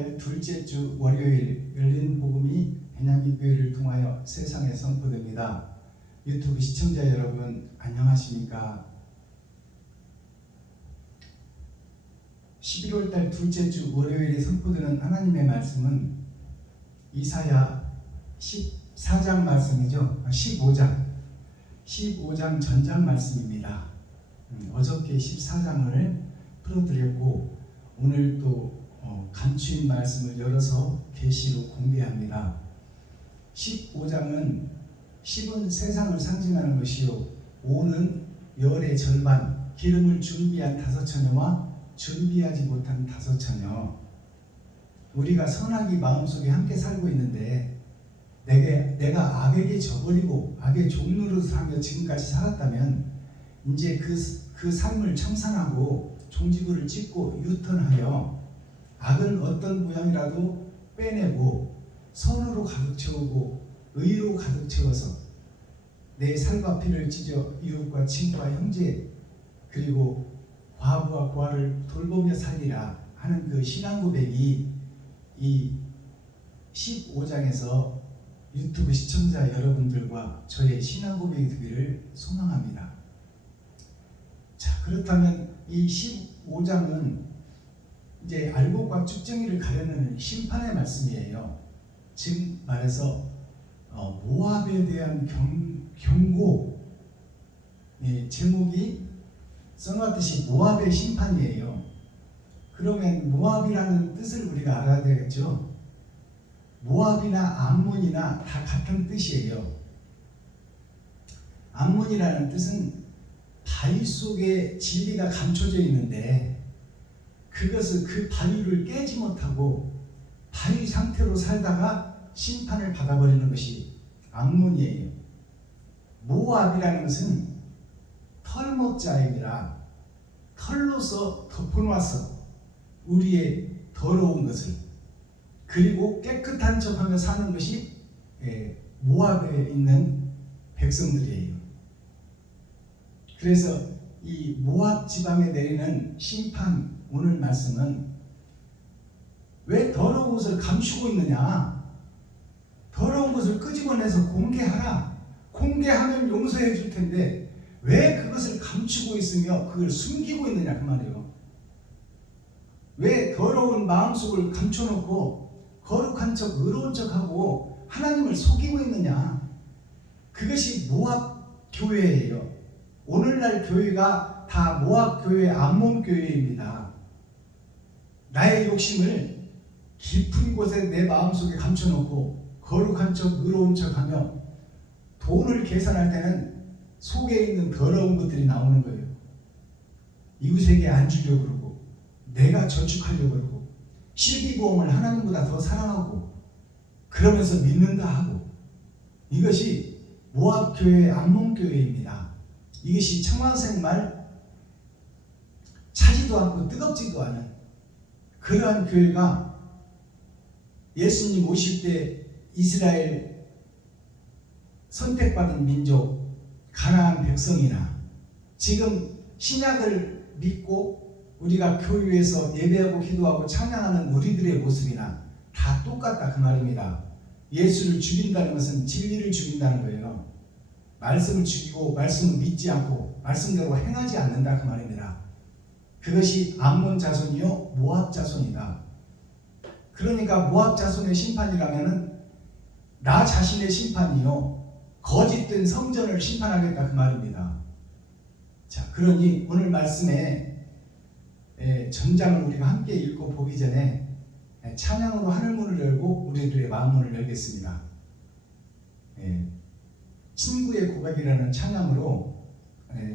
12월 둘째 주 월요일 열린 복음이 베냐민 교회를 통하여 세상에 선포됩니다. 유튜브 시청자 여러분 안녕하십니까? 11월달 둘째 주 월요일에 선포되는 하나님의 말씀은 이사야 14장 말씀이죠. 15장 전장 말씀입니다. 어저께 14장을 풀어드렸고 오늘 또 감추인 말씀을 열어서 계시로 공개합니다. 15장은 10은 세상을 상징하는 것이요 5는 열의 절반, 기름을 준비한 5처녀와 준비하지 못한 5처녀. 우리가 선악이 마음속에 함께 살고 있는데 내가 악에게 져버리고 악의 종로로 살며 지금까지 살았다면 이제 그 삶을 청산하고 종지부를 찍고 유턴하여 악은 어떤 모양이라도 빼내고 선으로 가득 채우고 의로 가득 채워서 내 살과 피를 찢어 이웃과 친구와 형제 그리고 과부와 고아를 돌보며 살리라 하는 그 신앙 고백이 이 15장에서 유튜브 시청자 여러분들과 저의 신앙 고백이 되기를 소망합니다. 자, 그렇다면 이 15장은 이제 알곡과 쭉정이를 가려내는 심판의 말씀이에요. 즉 말해서 모압에 대한 경고. 제목이 써놨듯이 모압의 심판이에요. 그러면 모압이라는 뜻을 우리가 알아야 되겠죠. 모압이나 암몬이나 다 같은 뜻이에요. 암몬이라는 뜻은 바위 속에 진리가 감춰져 있는데 그것을 그 바위를 깨지 못하고 바위 상태로 살다가 심판을 받아버리는 것이 암몬이에요. 모압이라는 것은 털목자입니다. 털로서 덮어놓아서 우리의 더러운 것을 그리고 깨끗한 척하며 사는 것이 모압에 있는 백성들이에요. 그래서 이 모압 지방에 내리는 심판 오늘 말씀은 왜 더러운 것을 감추고 있느냐? 더러운 것을 끄집어내서 공개하라. 공개하면 용서해 줄 텐데 왜 그것을 감추고 있으며 그걸 숨기고 있느냐 그 말이에요. 왜 더러운 마음속을 감춰놓고 거룩한 척 의로운 척하고 하나님을 속이고 있느냐? 그것이 모압 교회예요. 오늘날 교회가 다 모압 교회, 암몬 교회입니다. 나의 욕심을 깊은 곳에 내 마음속에 감춰놓고 거룩한 척 의로운 척하며 돈을 계산할 때는 속에 있는 더러운 것들이 나오는 거예요. 이웃에게 안 주려고 그러고 내가 저축하려고 그러고 실비보험을 하나님보다 더 사랑하고 그러면서 믿는다 하고 이것이 모압 교회, 암몬 교회입니다. 이것이 청왕생말 차지도 않고 뜨겁지도 않은 그러한 교회가 예수님 오실 때 이스라엘 선택받은 민족 가나안 백성이나 지금 신약을 믿고 우리가 교회에서 예배하고 기도하고 찬양하는 우리들의 모습이나 다 똑같다 그 말입니다. 예수를 죽인다는 것은 진리를 죽인다는 거예요. 말씀을 죽이고 말씀을 믿지 않고 말씀대로 행하지 않는다 그 말입니다. 그것이 암몬 자손이요 모압 자손이다. 그러니까 모압 자손의 심판이라면은 나 자신의 심판이요 거짓된 성전을 심판하겠다 그 말입니다. 자, 그러니 오늘 말씀에 전장을 우리가 함께 읽고 보기 전에 찬양으로 하늘문을 열고 우리들의 마음문을 열겠습니다. 친구의 고백이라는 찬양으로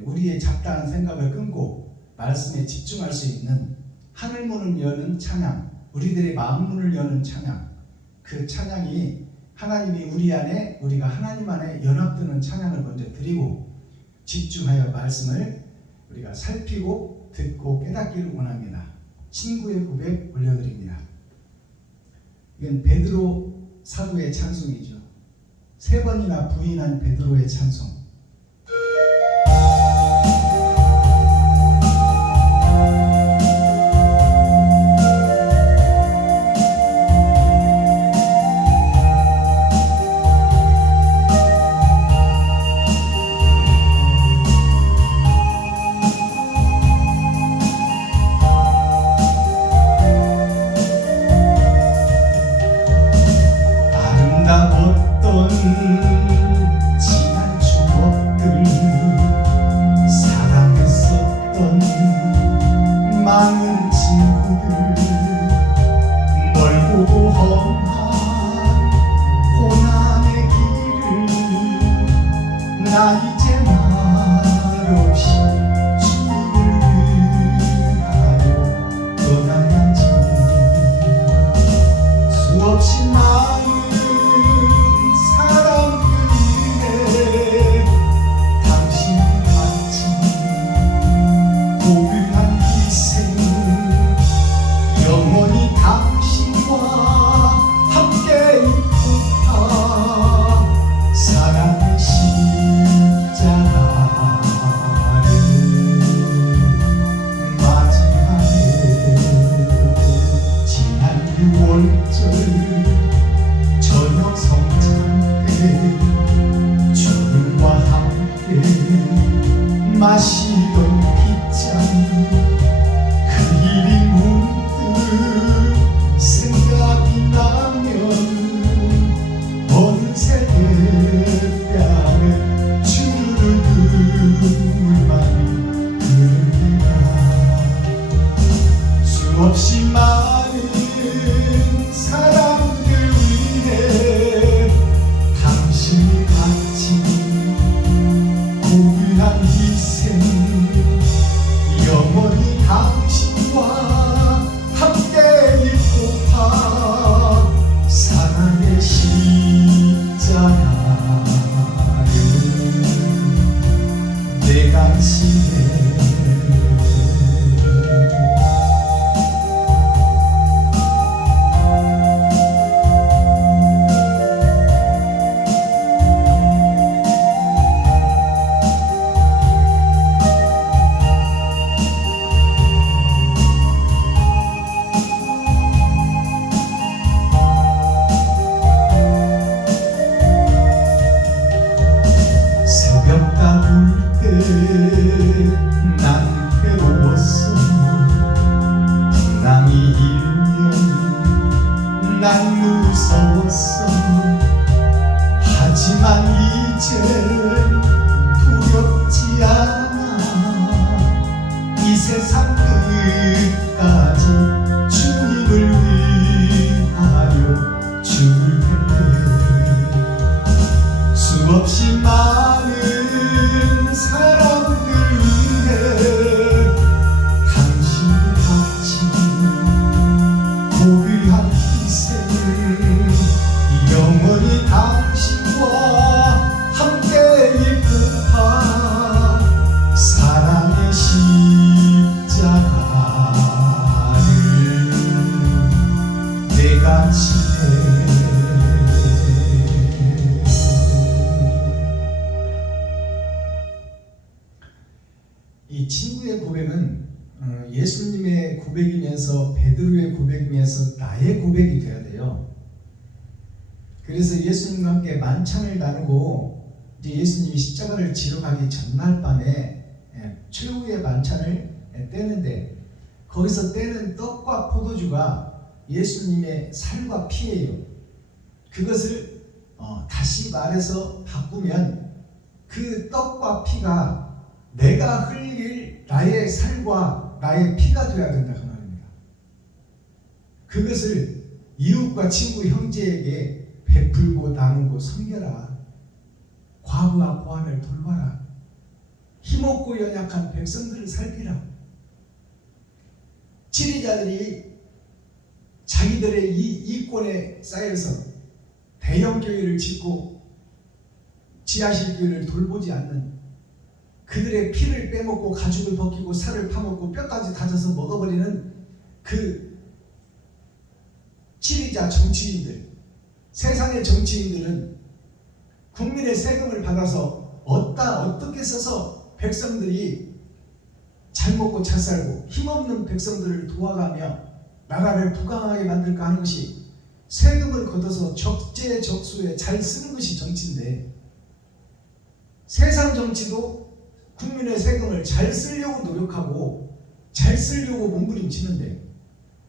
우리의 잡다한 생각을 끊고 말씀에 집중할 수 있는 하늘문을 여는 찬양, 우리들의 마음문을 여는 찬양, 그 찬양이 하나님이 우리 안에 우리가 하나님 안에 연합되는 찬양을 먼저 드리고 집중하여 말씀을 우리가 살피고 듣고 깨닫기를 원합니다. 친구의 고백 올려드립니다. 이건 베드로 사도의 찬송이죠. 3번이나 부인한 베드로의 찬송. 수없이 많은 사람들 위해 당신 바친 고귀한 희생, 영원히 당신과 함께 있고파 사랑의 십자가를 맞이하네. 지난 6월절 저녁 성찬 때 주님과 함께 마시던 빗잔, 그 일이 문득 생각이 나면 어느새 내 뺨에 주르르 눈물만 흐릅니다. 수없이 많은 사람들 위해 당신이 바친 고귀한 희생, 영원히 당신과 함께 있고파 사랑의 십자가를 내가 지내. 새벽 다물 때 난 괴로웠어. 풍랑이 일면 난 무서웠어. 하지만 이젠 두렵지 않아. 이 세상 끝까지 주님을 위하여 죽을 텐데. 수없이 많은 사람들 위해 당신이 바친 고귀한 희생을 영원히 당신과 함께 있고파 사랑의 십자가를 내가 지내. 이 친구의 고백은 예수님의 고백이면서 베드로의 고백이면서 나의 고백이 되어야 돼요. 그래서 예수님과 함께 만찬을 나누고 이제 예수님이 십자가를 지러 가기 전날 밤에 최후의 만찬을 떼는데, 거기서 떼는 떡과 포도주가 예수님의 살과 피예요. 그것을 다시 말해서 바꾸면 그 떡과 피가 내가 흘릴 나의 살과 나의 피가 되어야 된다 그 말입니다. 그것을 이웃과 친구 형제에게 베풀고 나누고 섬겨라. 과부와 고아를 돌봐라. 힘없고 연약한 백성들을 살피라. 지리자들이 자기들의 이권에 쌓여서 대형 교회를 짓고 지하실 교회를 돌보지 않는, 그들의 피를 빼먹고 가죽을 벗기고 살을 파먹고 뼈까지 다져서 먹어버리는 그 지리자 정치인들, 세상의 정치인들은 국민의 세금을 받아서 어떻게 써서 백성들이 잘 먹고 잘 살고 힘없는 백성들을 도와가며 나라를 부강하게 만들까 하는 것이, 세금을 걷어서 적재적소에 잘 쓰는 것이 정치인데, 세상 정치도 국민의 세금을 잘 쓰려고 노력하고 잘 쓰려고 몸부림치는데,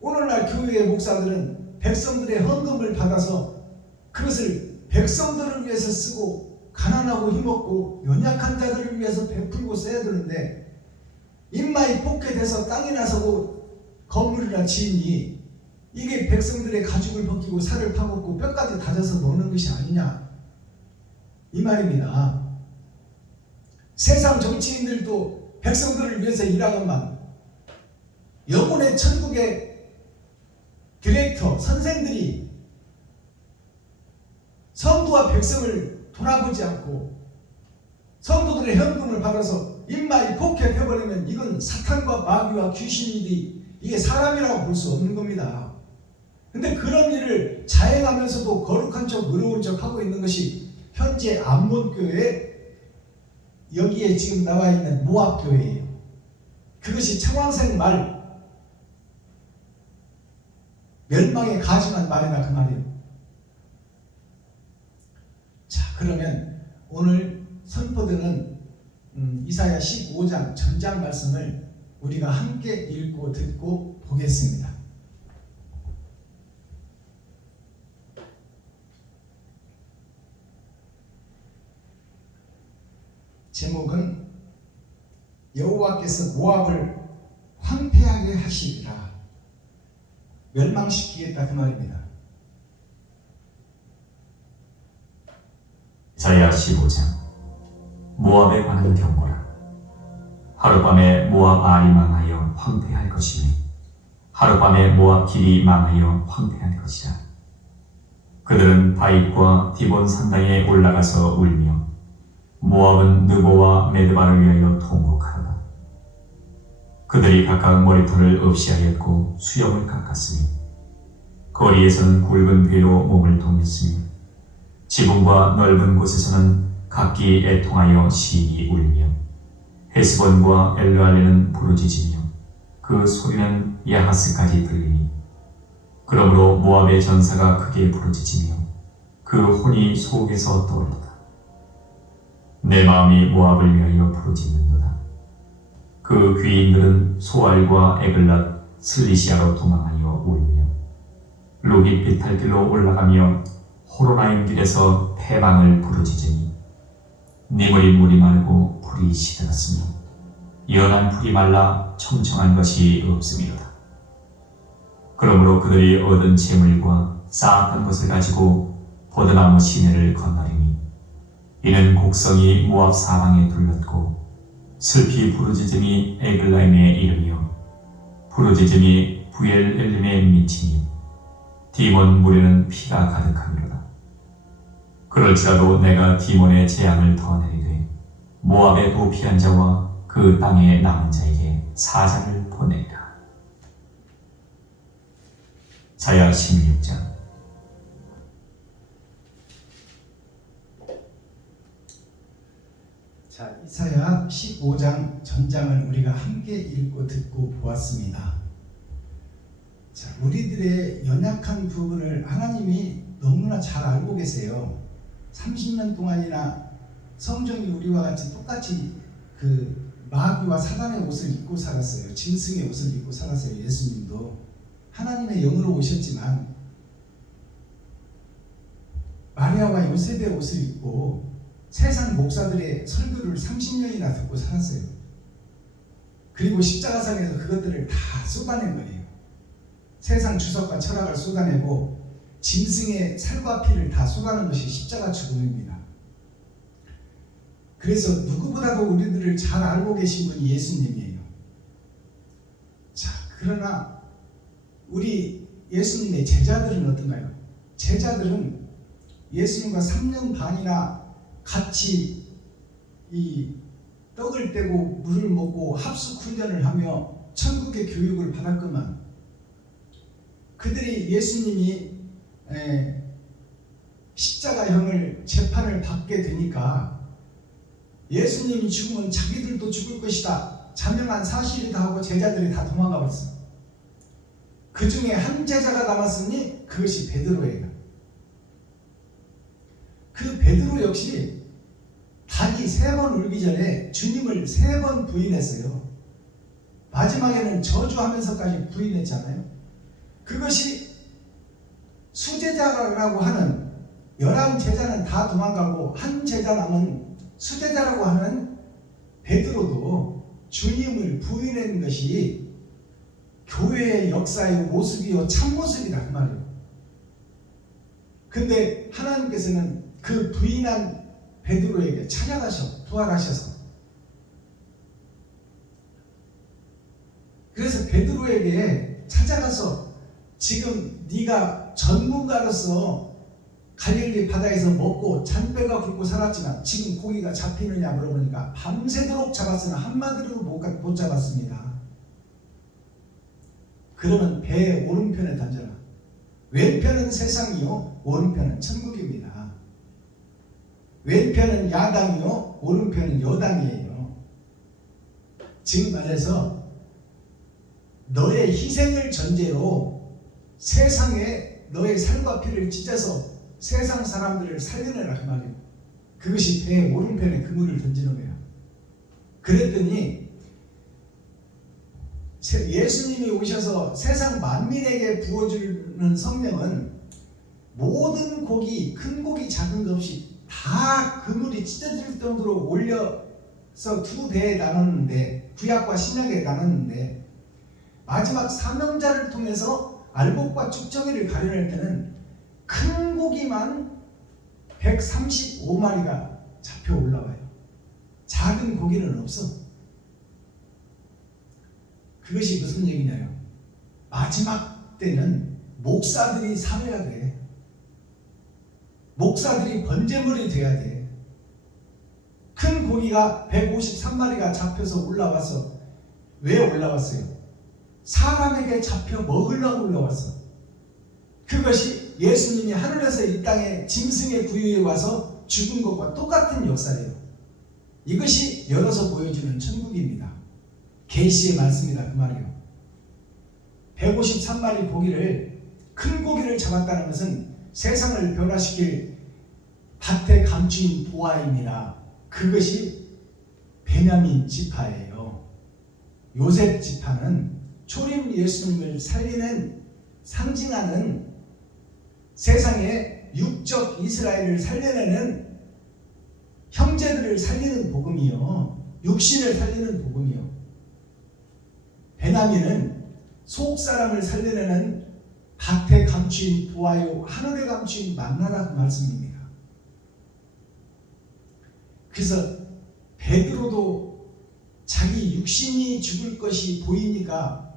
오늘날 교회의 목사들은 백성들의 헌금을 받아서 그것을 백성들을 위해서 쓰고 가난하고 힘없고 연약한 자들을 위해서 베풀고 써야 되는데, 입마이 폭개돼서 땅이 나서고 건물이나 지으니 이게 백성들의 가죽을 벗기고 살을 파먹고 뼈까지 다져서 먹는 것이 아니냐 이 말입니다. 세상 정치인들도 백성들을 위해서 일하건만 영혼의 천국의 디렉터 선생들이 성도와 백성을 돌아보지 않고 성도들의 현금을 받아서 입마이 폭행해버리면 이건 사탄과 마귀와 귀신이지 이게 사람이라고 볼 수 없는 겁니다. 근데 그런 일을 자행하면서도 거룩한 척 의로운 척 하고 있는 것이 현재 암몬교회 여기에 지금 나와 있는 모압교회예요. 그것이 청황색 말 멸망에 가증한 말이다 그 말이에요. 자, 그러면 오늘 선포되는 이사야 15장 전장 말씀을 우리가 함께 읽고 듣고 보겠습니다. 제목은 여호와께서 모압을 황폐하게 하시리라, 멸망시키겠다 그 말입니다. 이사야 15장. 모압에 관한 경고라. 하룻밤에 모압 알이 망하여 황폐할 것이니 하룻밤에 모압 길이 망하여 황폐할 것이라. 그들은 바윗과 디본 산당에 올라가서 울며 모압은 느보와 메드바를 위하여 통곡하도다. 그들이 각각 머리털을 없이하였고 수염을 깎았으니 거리에서는 굵은 배로 몸을 동였으며 지붕과 넓은 곳에서는 각기 애통하여 시기 울며 헤스본과 엘르알레는 부르짖으며 그 소리는 야하스까지 들리니 그러므로 모압의 전사가 크게 부르짖으며 그 혼이 속에서 떠오르다. 내 마음이 모압을 위하여 부르짖는도다. 그 귀인들은 소알과 에글랏 슬리시아로 도망하여 울며 루깃 비탈길로 올라가며 호로나임 길에서 패방을 부르짖으니 니물이 물이 마르고 풀이 시들었으며 연한 풀이 말라 청청한 것이 없음이로다. 그러므로 그들이 얻은 재물과 쌓았던 것을 가지고 버드나무 시내를 건너리니 이는 곡성이 모압 사방에 둘렀고 슬피 부르짖음이 에글라임에 이르며 부르짖음이 부엘엘림에 미치니 디몬 물에는 피가 가득하미로다. 그럴지라도 내가 디몬의 재앙을 더 내리되 모압의 도피한 자와 그 땅에 남은 자에게 사자를 보내리라. 이사야 16장. 자, 이사야 15장 전장을 우리가 함께 읽고 듣고 보았습니다. 자, 우리들의 연약한 부분을 하나님이 너무나 잘 알고 계세요. 30년 동안이나 성전이 우리와 같이 똑같이 그 마귀와 사단의 옷을 입고 살았어요. 짐승의 옷을 입고 살았어요. 예수님도 하나님의 영으로 오셨지만 마리아와 요셉의 옷을 입고 세상 목사들의 설교를 30년이나 듣고 살았어요. 그리고 십자가상에서 그것들을 다 쏟아낸 거예요. 세상 주석과 철학을 쏟아내고 짐승의 살과 피를 다 쏟아낸 것이 십자가 죽음입니다. 그래서 누구보다도 우리들을 잘 알고 계신 분이 예수님이에요. 자, 그러나 우리 예수님의 제자들은 어떤가요? 제자들은 예수님과 3년 반이나 같이 이 떡을 떼고 물을 먹고 합숙 훈련을 하며 천국의 교육을 받았건만 그들이 예수님이 십자가형을 재판을 받게 되니까 예수님이 죽으면 자기들도 죽을 것이다 자명한 사실이다 하고 제자들이 다 도망가 버렸어요. 그 중에 한 제자가 남았으니 그것이 베드로예요. 그 베드로 역시 닭이 3번 울기 전에 주님을 3번 부인했어요. 마지막에는 저주하면서까지 부인했잖아요. 그것이 수제자라고 하는 11제자는 다 도망가고 한 제자 남은 수제자라고 하는 베드로도 주님을 부인한 것이 교회의 역사의 모습이요 참모습이다 그 말이에요. 근데 하나님께서는 그 부인한 베드로에게 찾아가셔 부활하셔서 그래서 베드로에게 찾아가서 지금 네가 전문가로서 갈릴리 바다에서 먹고 잔배가 굵고 살았지만 지금 고기가 잡히느냐 물어보니까 밤새도록 잡았으나 한마디로도 못 잡았습니다. 그러면 배 오른편에 던져라. 왼편은 세상이요 오른편은 천국입니다. 왼편은 야당이요 오른편은 여당이에요. 지금 말해서 너의 희생을 전제로 세상에 너의 살과 피를 찢어서 세상 사람들을 살려내라 그 말이에요. 그것이 배 오른편에 그물을 던지는 거예요. 그랬더니 예수님이 오셔서 세상 만민에게 부어주는 성령은 모든 고기, 큰 고기 작은 것 없이 다 그물이 찢어질 정도로 올려서 두 배에 나눴는데, 구약과 신약에 나눴는데, 마지막 사명자를 통해서 알곡과 쭉정이를 가려낼 때는 큰 고기만 135마리가 잡혀 올라와요. 작은 고기는 없어. 그것이 무슨 얘기냐요? 마지막 때는 목사들이 살아야 돼. 목사들이 번제물이 돼야 돼. 큰 고기가 153마리가 잡혀서 올라와서 왜 올라왔어요? 사람에게 잡혀 먹으려고 올라왔어. 그것이 예수님이 하늘에서 이 땅에 짐승의 구유에 와서 죽은 것과 똑같은 역사예요. 이것이 열어서 보여주는 천국입니다. 계시의 말씀이다 그 말이에요. 153마리 고기를, 큰 고기를 잡았다는 것은 세상을 변화시킬 밭에 감추인 보아입니다. 그것이 베냐민 지파예요. 요셉 지파는 초림 예수님을 살리는, 상징하는, 세상의 육적 이스라엘을 살려내는 형제들을 살리는 복음이요, 육신을 살리는 복음이요. 베냐민은 속사람을 살려내는 밭에 감추인 보아요, 하늘에 감추인 만나라 그 말씀입니다. 그래서 베드로도 자기 육신이 죽을 것이 보이니까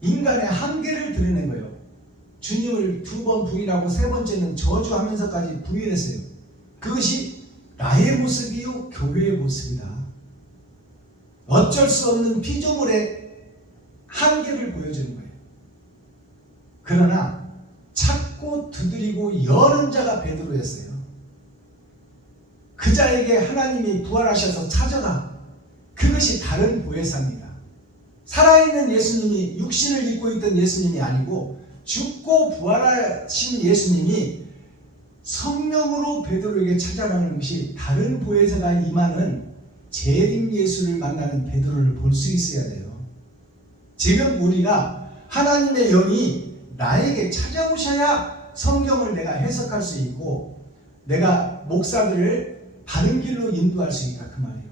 인간의 한계를 드러낸 거예요. 주님을 2번 부인하고 3번째는 저주하면서까지 부인했어요. 그것이 나의 모습이요 교회의 모습이다. 어쩔 수 없는 피조물의 한계를 보여주는 거예요. 그러나 찾고 두드리고 여는 자가 베드로였어요. 그 자에게 하나님이 부활하셔서 찾아가. 그것이 다른 보혜사입니다. 살아있는 예수님이, 육신을 입고 있던 예수님이 아니고 죽고 부활하신 예수님이 성령으로 베드로에게 찾아가는 것이 다른 보혜사가 임하는 재림 예수를 만나는 베드로를 볼 수 있어야 돼요. 지금 우리가 하나님의 영이 나에게 찾아오셔야 성경을 내가 해석할 수 있고 내가 목사들을 바른 길로 인도할 수 있다 그 말이에요.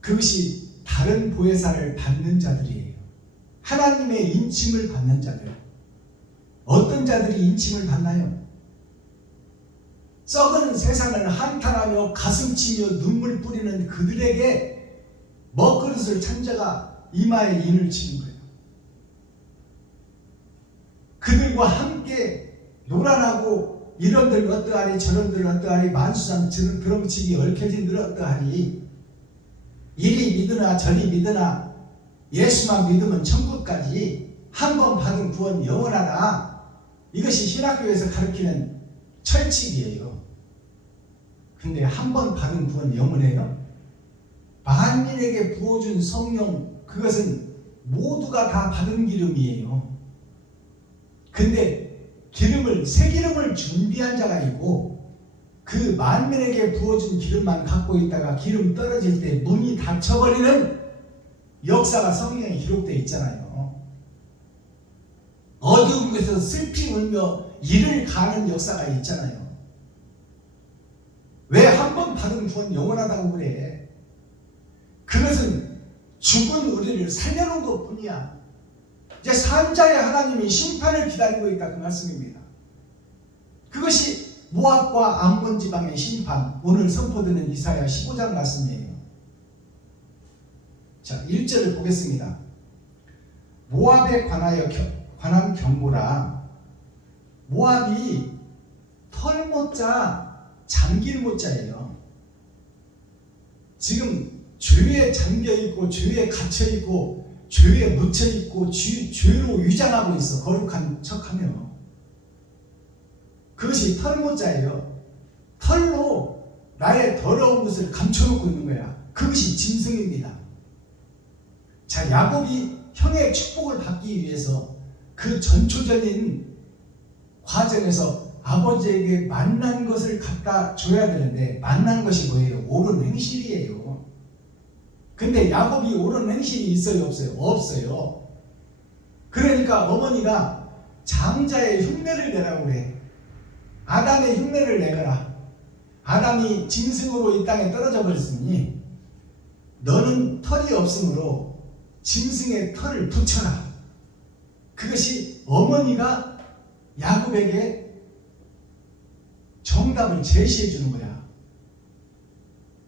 그것이 다른 보혜사를 받는 자들이에요. 하나님의 인침을 받는 자들. 어떤 자들이 인침을 받나요? 썩은 세상을 한탄하며 가슴치며 눈물 뿌리는 그들에게 먹그릇을 찬 자가 이마에 인을 치는 거예요. 그들과 함께 노란하고 이런들 어떠하리 저런들 어떠하리 만수상 드럼치기 얽혀진들 어떠하리 이리 믿으나 저리 믿으나 예수만 믿으면 천국까지 한 번 받은 구원 영원하다. 이것이 신학교에서 가르치는 철칙이에요. 근데 한 번 받은 구원 영원해요? 만민에게 부어준 성령, 그것은 모두가 다 받은 기름이에요. 근데 새 기름을 준비한 자가 있고 그 만민에게 부어준 기름만 갖고 있다가 기름 떨어질 때 문이 닫혀버리는 역사가 성경에 기록되어 있잖아요. 어두운 곳에서 슬피 울며 이를 가는 역사가 있잖아요. 왜 한 번 받은 구원 영원하다고 그래? 그것은 죽은 우리를 살려놓은 것 뿐이야. 이제 산자의 하나님이 심판을 기다리고 있다 그 말씀입니다. 그것이 모압과 암몬 지방의 심판, 오늘 선포되는 이사야 15장 말씀이에요. 자, 1절을 보겠습니다. 모압에 관한 경고라. 모압이 털모자 잠길모자예요. 지금 죄에 잠겨있고 죄에 갇혀있고 죄에 묻혀있고 죄로 위장하고 있어. 거룩한 척하며. 그것이 털모자예요. 털로 나의 더러운 것을 감춰놓고 있는 거야. 그것이 짐승입니다. 자, 야곱이 형의 축복을 받기 위해서 그 전초전인 과정에서 아버지에게 만난 것을 갖다 줘야 되는데, 만난 것이 뭐예요? 옳은 행실이에요. 근데 야곱이 옳은 행실이 있어요? 없어요? 없어요. 그러니까 어머니가 장자의 흉내를 내라고 그래. 아담의 흉내를 내거라. 아담이 짐승으로 이 땅에 떨어져 버렸으니 너는 털이 없으므로 짐승의 털을 붙여라. 그것이 어머니가 야곱에게 정답을 제시해 주는 거야.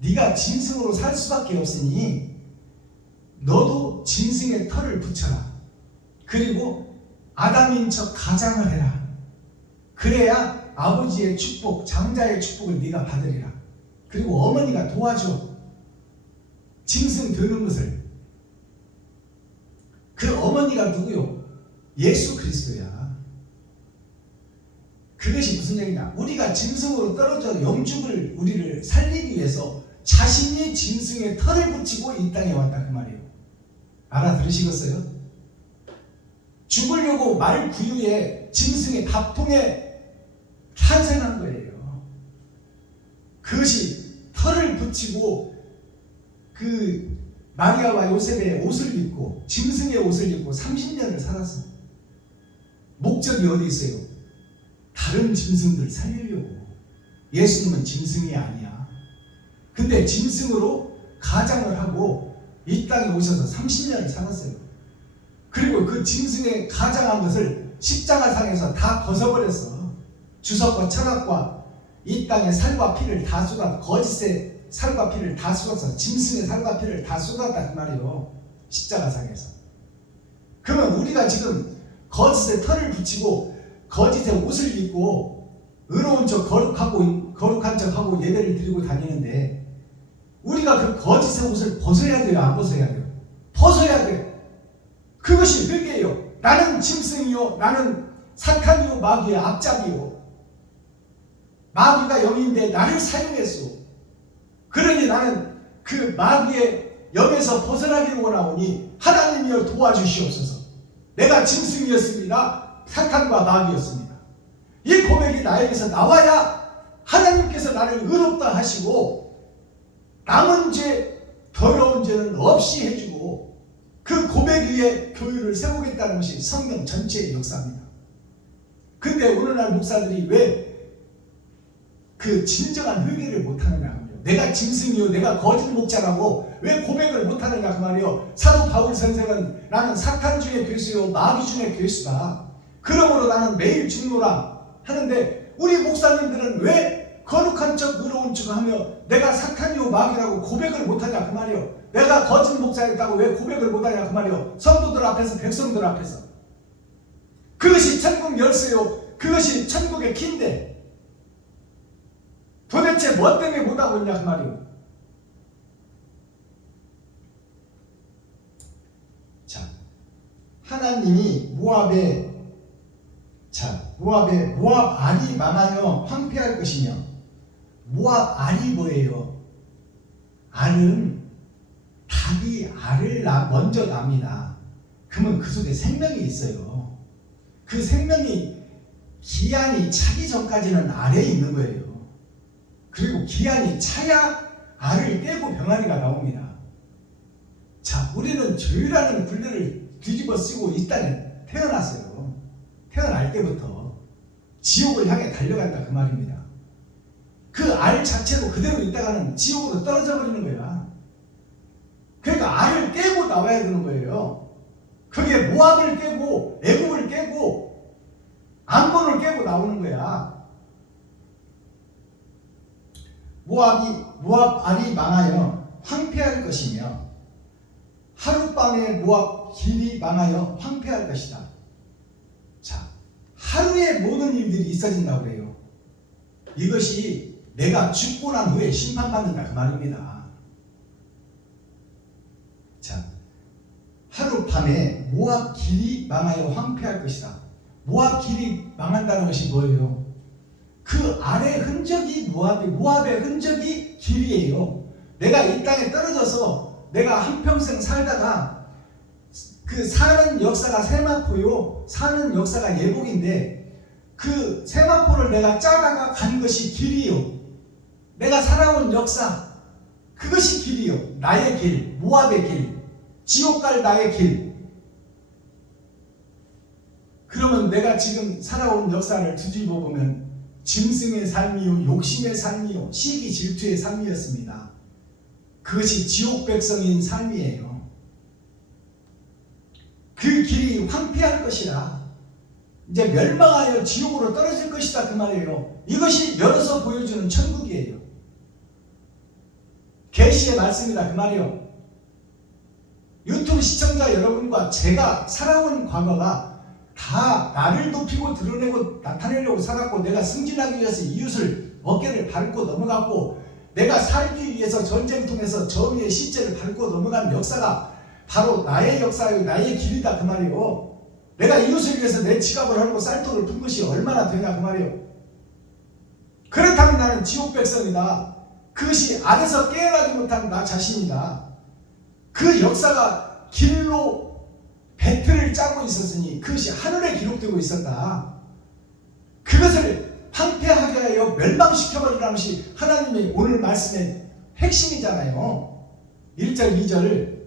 네가 짐승으로 살 수밖에 없으니 너도 짐승의 털을 붙여라. 그리고 아담인 척 가장을 해라. 그래야 아버지의 축복, 장자의 축복을 네가 받으리라. 그리고 어머니가 도와줘. 짐승 드는 것을. 그 어머니가 누구요? 예수 그리스도야. 그것이 무슨 얘기냐? 우리가 짐승으로 떨어져 영죽을 우리를 살리기 위해서 자신이 짐승의 털을 붙이고 이 땅에 왔다 그 말이에요. 알아들으시겠어요? 죽으려고 말 구유에 짐승의 밥통에 탄생한 거예요. 그것이 털을 붙이고 그 마리아와 요셉의 옷을 입고 짐승의 옷을 입고 30년을 살았어. 목적이 어디 있어요? 다른 짐승들 살리려고. 예수님은 짐승이 아니야. 근데 짐승으로 가장을 하고 이 땅에 오셔서 30년을 살았어요. 그리고 그 짐승의 가장한 것을 십자가상에서 다 벗어버렸어. 주석과 철학과 이 땅의 살과 피를 다 쏟아, 거짓의 살과 피를 다 쏟아서 짐승의 살과 피를 다 쏟았다 그 말이에요. 십자가상에서. 그러면 우리가 지금 거짓의 털을 붙이고 거짓의 옷을 입고 의로운 척 거룩한 척하고 예배를 드리고 다니는데, 우리가 그 거짓의 옷을 벗어야 돼요? 안 벗어야 돼요? 벗어야 돼요. 그것이 회개예요. 나는 짐승이요, 나는 사탄이요, 마귀의 앞잡이요. 마귀가 영인데 나를 사용했소. 그러니 나는 그 마귀의 영에서 벗어나기를 원하오니 하나님이여 도와주시옵소서. 내가 짐승이었습니다. 사탄과 마귀였습니다. 이 고백이 나에게서 나와야 하나님께서 나를 의롭다 하시고 남은 죄, 더러운 죄는 없이 해주고 그 고백 위에 교회를 세우겠다는 것이 성경 전체의 역사입니다. 근데 오늘날 목사들이 왜 그 진정한 회개를 못하느냐 그 말이에요. 내가 짐승이요, 내가 거짓 목자라고 왜 고백을 못하느냐 그 말이에요. 사도 바울 선생은 나는 사탄 중의 괴수요, 마귀 중의 괴수다. 그러므로 나는 매일 죽노라 하는데, 우리 목사님들은 왜 거룩한 척 의로운 척 하며 내가 사탄이요 마귀라고 고백을 못하냐 그 말이에요. 내가 거짓 목사였다고 왜 고백을 못하냐 그 말이에요. 성도들 앞에서, 백성들 앞에서. 그것이 천국 열쇠요, 그것이 천국의 키인데 도대체 뭐 때문에 못하고 있냐 그 말이에요. 자, 하나님이 모압 알이 망하여 황폐할 것이며, 모압 알이 뭐예요? 알은 닭이 알을 먼저 납니다. 그러면 그 속에 생명이 있어요. 그 생명이 기한이 차기 전까지는 알에 있는 거예요. 그리고 기한이 차야 알을 깨고 병아리가 나옵니다. 자, 우리는 죄라는 굴레를 뒤집어 쓰고 이 땅에 태어났어요. 태어날 때부터 지옥을 향해 달려간다 그 말입니다. 그 알 자체로 그대로 있다가는 지옥으로 떨어져 버리는 거야. 그러니까 알을 깨고 나와야 되는 거예요. 그게 모압을 깨고 애굽을 깨고 암몬을 깨고 나오는 거야. 모압 알이 망하여 황폐할 것이며 하룻밤에 모압 길이 망하여 황폐할 것이다. 자, 하루에 모든 일들이 있어진다고 그래요. 이것이 내가 죽고 난 후에 심판받는다 그 말입니다. 자, 하룻밤에 모압 길이 망하여 황폐할 것이다. 모압 길이 망한다는 것이 뭐예요? 그 아래 흔적이 모압의 흔적이 길이에요. 내가 이 땅에 떨어져서 내가 한평생 살다가 그 사는 역사가 세마포요, 사는 역사가 예복인데 그 세마포를 내가 짜다가 간 것이 길이요. 내가 살아온 역사, 그것이 길이요. 나의 길, 모압의 길, 지옥 갈 나의 길. 그러면 내가 지금 살아온 역사를 뒤집어 보면 짐승의 삶이요, 욕심의 삶이요, 시기 질투의 삶이었습니다. 그것이 지옥 백성인 삶이에요. 그 길이 황폐할 것이라, 이제 멸망하여 지옥으로 떨어질 것이다 그 말이에요. 이것이 열어서 보여주는 천국이에요. 계시의 말씀이다 그 말이에요. 유튜브 시청자 여러분과 제가 살아온 과거가 다 나를 높이고 드러내고 나타내려고 살았고, 내가 승진하기 위해서 이웃을 어깨를 밟고 넘어갔고, 내가 살기 위해서 전쟁통에서 저 위의 시체를 밟고 넘어간 역사가 바로 나의 역사요, 나의 길이다 그 말이에요. 내가 이웃을 위해서 내 지갑을 헐고 쌀돈을 푼 것이 얼마나 되냐 그 말이에요. 그렇다면 나는 지옥 백성이다. 그것이 안에서 깨어나지 못한 나 자신이다. 그 역사가 길로 배틀을 짜고 있었으니 그것이 하늘에 기록되고 있었다. 그것을 황폐하게 하여 멸망시켜버리라는 것이 하나님의 오늘 말씀의 핵심이잖아요. 1절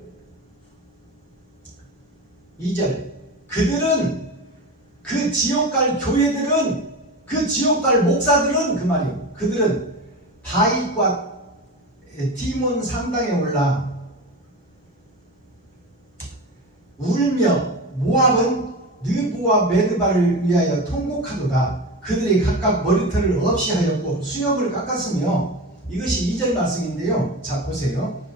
2절 그들은, 그 지옥 갈 교회들은, 그 지옥 갈 목사들은 그 말이에요. 그들은 바윗과 디몬 산당에 올라 울며 모압은 느보와 메드바를 위하여 통곡하도다. 그들이 각각 머리털을 없이 하였고 수염을 깎았으며, 이것이 2절 말씀인데요. 자 보세요.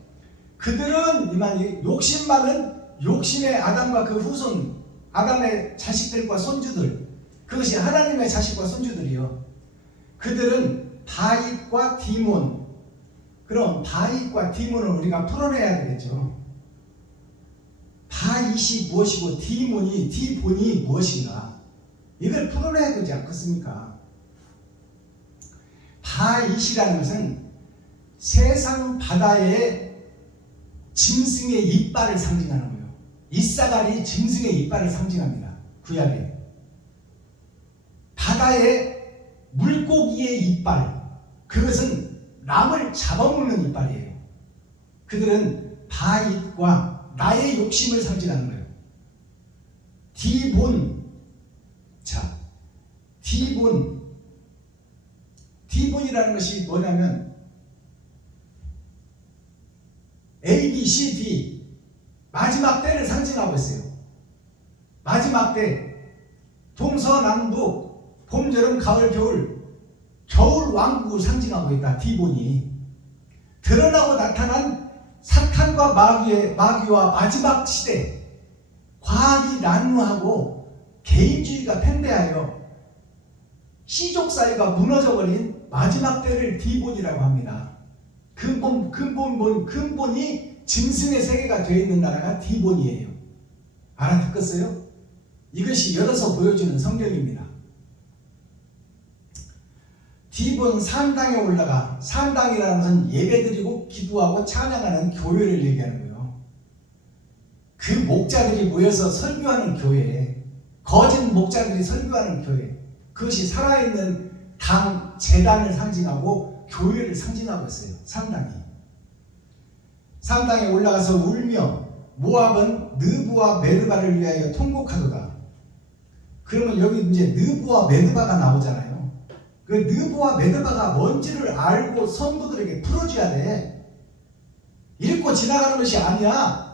그들은 이만 욕심 많은 욕심의 아담과 그 후손, 아담의 자식들과 손주들, 그것이 하나님의 자식과 손주들이요. 그들은 바윗과 디몬, 그럼 바윗과 디몬을 우리가 풀어내야 되겠죠. 바윗이 무엇이고 디본이 무엇인가, 이걸 풀어내야 되지 않겠습니까? 바윗이라는 것은 세상 바다의 짐승의 이빨을 상징하는 거예요. 이사갈이 짐승의 이빨을 상징합니다. 구약에 바다의 물고기의 이빨, 그것은 남을 잡아먹는 이빨이에요. 그들은 바윗과 나의 욕심을 상징하는 거예요. 디본이라는 것이 뭐냐면 A, B, C, D, 마지막 때를 상징하고 있어요. 마지막 때, 동서남북, 봄, 여름, 가을, 겨울 왕국을 상징하고 있다. 디본이 드러나고 나타난 사탄과 마귀와 마지막 시대, 과학이 난무하고 개인주의가 팽배하여 시족 사회가 무너져버린 마지막 때를 디본이라고 합니다. 근본이 짐승의 세계가 되어 있는 나라가 디본이에요. 알아듣겠어요? 이것이 열어서 보여주는 성경입니다. 디본 산당에 올라가, 산당이라는 것은 예배드리고 기도하고 찬양하는 교회를 얘기하는 거예요. 그 목자들이 모여서 설교하는 교회, 거짓 목자들이 설교하는 교회, 그것이 살아있는 당, 제단을 상징하고 교회를 상징하고 있어요. 산당에 올라가서 울며 모압은 느보와 메드바를 위하여 통곡하도다. 그러면 여기 이제 느보와 메드바가 나오잖아요. 그 느보와 메드바가 뭔지를 알고 성도들에게 풀어줘야 돼. 읽고 지나가는 것이 아니야.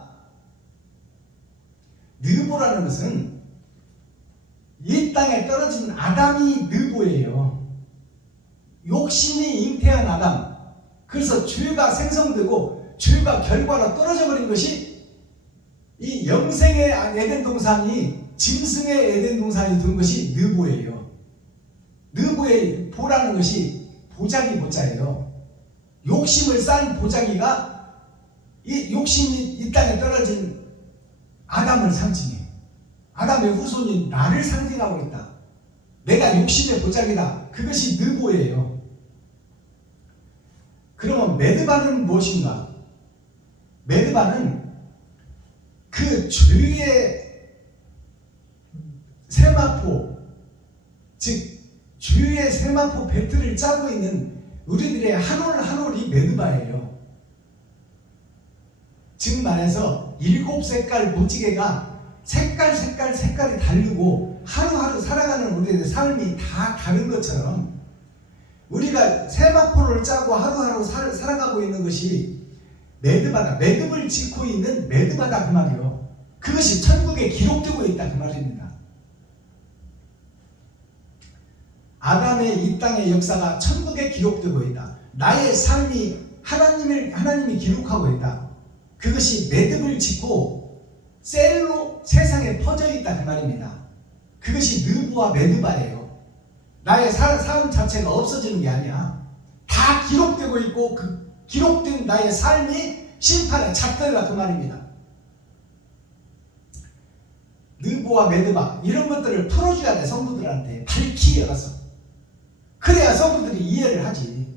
느보라는 것은 이 땅에 떨어진 아담이 느보예요. 욕심이 잉태한 아담. 그래서 죄가 생성되고 죄가 결과로 떨어져 버린 것이 이 영생의 에덴 동산이 짐승의 에덴 동산이 된 것이 느보예요. 느보의 보라는 것이 보자기 보자예요. 욕심을 싼 보자기가 이 욕심이 이 땅에 떨어진 아담을 상징해. 아담의 후손인 나를 상징하고 있다. 내가 욕심의 보자기다. 그것이 느보예요. 그러면 메드바는 무엇인가? 메드바는 그 주의 세마포, 즉 주의 세마포 배틀을 짜고 있는 우리들의 한 올 한 올이 메드바예요. 즉 말해서 7색깔 무지개가 색깔이 다르고 하루하루 살아가는 우리의 삶이 다 다른 것처럼 우리가 세마포를 짜고 하루하루 살아가고 있는 것이 메드바다. 매듭을 짓고 있는 메드바다 그 말이요. 그것이 천국에 기록되고 있다 그 말입니다. 아담의 이 땅의 역사가 천국에 기록되고 있다. 나의 삶이 하나님이 기록하고 있다. 그것이 매듭을 짓고 셀로 세상에 퍼져 있다 그 말입니다. 그것이 느부와 메드바예요. 나의 삶 자체가 없어지는 게 아니야. 다 기록되고 있고 그 기록된 나의 삶이 심판의 잣대다 그 말입니다. 느부와 메드바 이런 것들을 풀어줘야 돼. 성도들한테 밝히 열어서. 그래야 성도들이 이해를 하지.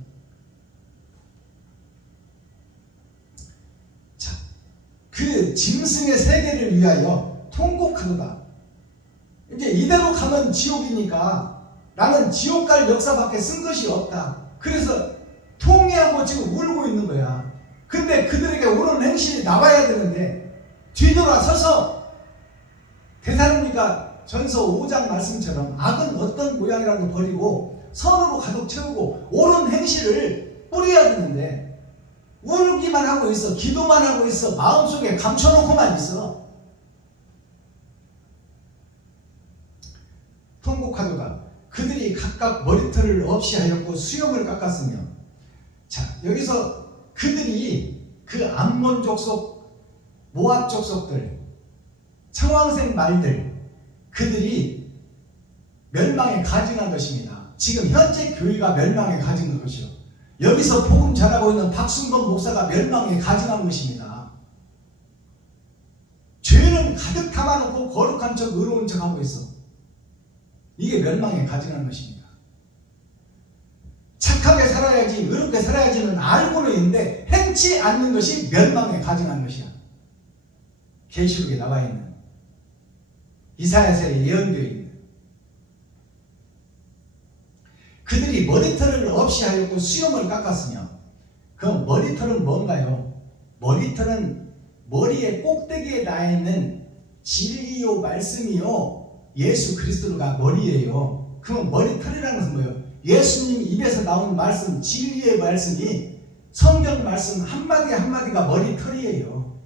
자, 그 짐승의 세계를 위하여 통곡하도다. 이제 이대로 가면 지옥이니까 나는 지옥 갈 역사밖에 쓴 것이 없다. 그래서 통회하고 지금 울고 있는 거야. 근데 그들에게 옳은 행실이 나와야 되는데 뒤돌아서서 데살로니가 전서 5장 말씀처럼 악은 어떤 모양이라도 버리고 선으로 가득 채우고 옳은 행실을 뿌려야 되는데 울기만 하고 있어. 기도만 하고 있어. 마음속에 감춰놓고만 있어. 통곡하도다. 그들이 각각 머리털을 없이 하였고 수염을 깎았으며. 자, 여기서 그들이 그 암몬 족속, 모압 족속들, 청황색 말들, 그들이 멸망에 가증한 것입니다. 지금 현재 교회가 멸망에 가증한 것이요. 여기서 복음 전하고 있는 박순건 목사가 멸망에 가증한 것입니다. 죄는 가득 담아놓고 거룩한 척 의로운 척 하고 있어. 이게 멸망에 가증한 것입니다. 착하게 살아야지, 의롭게 살아야지는 알고는 있는데 행치 않는 것이 멸망에 가증한 것이야. 계시록에 나와 있는 이사야서에 예언되어 있는 그들이 머리털을 없이 하였고 수염을 깎았으며. 그럼 머리털은 뭔가요? 머리털은 머리의 꼭대기에 나 있는 진리요 말씀이요 예수 그리스도가 머리예요. 그럼 머리털이라는 것은 뭐예요? 예수님 입에서 나온 말씀, 진리의 말씀이 성경 말씀 한마디 한마디가 머리털이에요.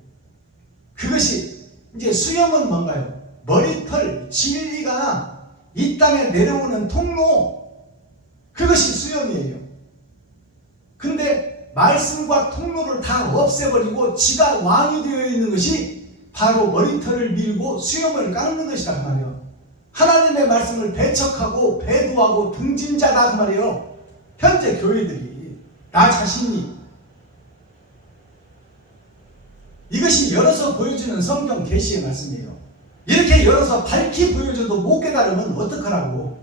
그것이 이제 수염은 뭔가요? 머리털, 진리가 이 땅에 내려오는 통로, 그것이 수염이에요. 근데 말씀과 통로를 다 없애버리고 지가 왕이 되어 있는 것이 바로 머리털을 밀고 수염을 깎는 것이다 그 말이에요. 하나님의 말씀을 배척하고 배도하고 등진 자다 그 말이에요. 현재 교회들이, 나 자신이. 이것이 열어서 보여주는 성경 계시의 말씀이에요. 이렇게 열어서 밝히 보여줘도 못 깨달으면 어떡하라고.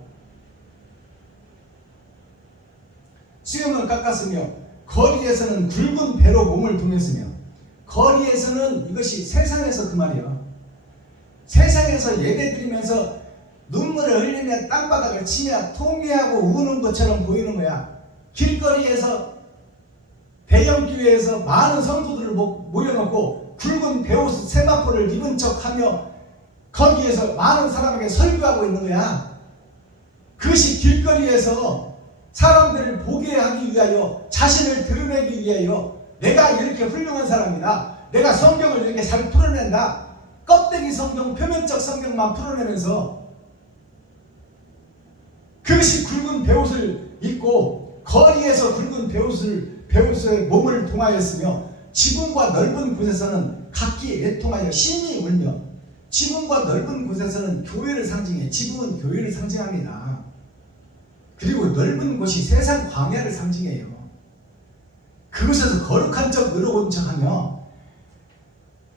수염을 깎았으며 거리에서는 굵은 배로 몸을 동했으며. 거리에서는 이것이 세상에서 그 말이에요. 세상에서 예배드리면서 눈물을 흘리며 땅바닥을 치며 통회하고 우는 것처럼 보이는 거야. 길거리에서 대형교회에서 많은 성도들을 모여놓고 굵은 베옷 세마포를 입은 척하며 거기에서 많은 사람에게 설교하고 있는 거야. 그것이 길거리에서 사람들을 보게 하기 위하여, 자신을 드러내기 위하여, 내가 이렇게 훌륭한 사람이다, 내가 성경을 이렇게 잘 풀어낸다, 껍데기 성경, 표면적 성경만 풀어내면서 그것이 굵은 베옷을 입고 거리에서 굵은 베옷에 몸을 동하였으며 지붕과 넓은 곳에서는 각기 애통하여 심히 울며, 지붕과 넓은 곳에서는 교회를 상징해. 지붕은 교회를 상징합니다. 그리고 넓은 곳이 세상 광야를 상징해요. 그곳에서 거룩한 척 의로운 척하며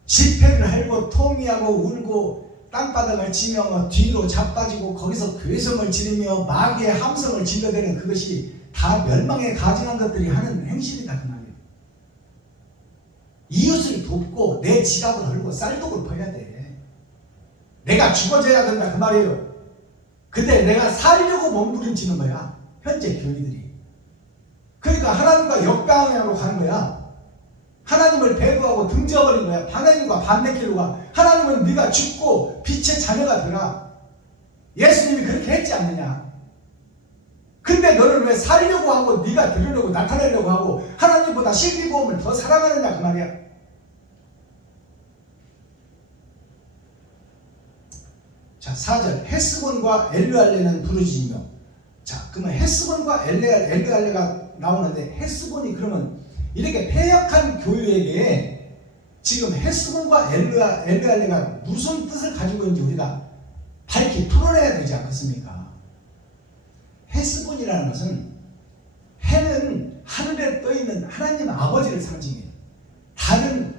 지폐를 할고 통이하고 울고 땅바닥을 치며 뒤로 자빠지고 거기서 괴성을 지르며 마귀의 함성을 질러대는 그것이 다 멸망에 가증한 것들이 하는 행실이다 그 말이에요. 이웃을 돕고 내 지갑을 헐고 쌀독을 퍼야 돼. 내가 죽어져야 된다 그 말이에요. 근데 내가 살려고 몸부림치는 거야, 현재 교회들이. 그러니까 하나님과 역방향으로 가는 거야. 하나님을 배도하고 등져버린 거야. 하나님과 반대길로 가. 하나님은 네가 죽고 빛의 자녀가 되라. 예수님이 그렇게 했지 않느냐. 근데 너를 왜 살려고 하고 네가 되려고 나타내려고 하고 하나님보다 신비보험을 더 사랑하느냐 그 말이야. 자, 4절 헤스본과 엘르알레는 부르짖으며. 자, 그러면 헤스본과 엘르알레가 나오는데, 헤스본이 그러면 이렇게 패역한 교회에게 지금 헤스본과 엘르알레가 무슨 뜻을 가지고 있는지 우리가 밝히 풀어내야 되지 않겠습니까? 헤스본이라는 것은, 해는 하늘에 떠있는 하나님 아버지를 상징해요. 달은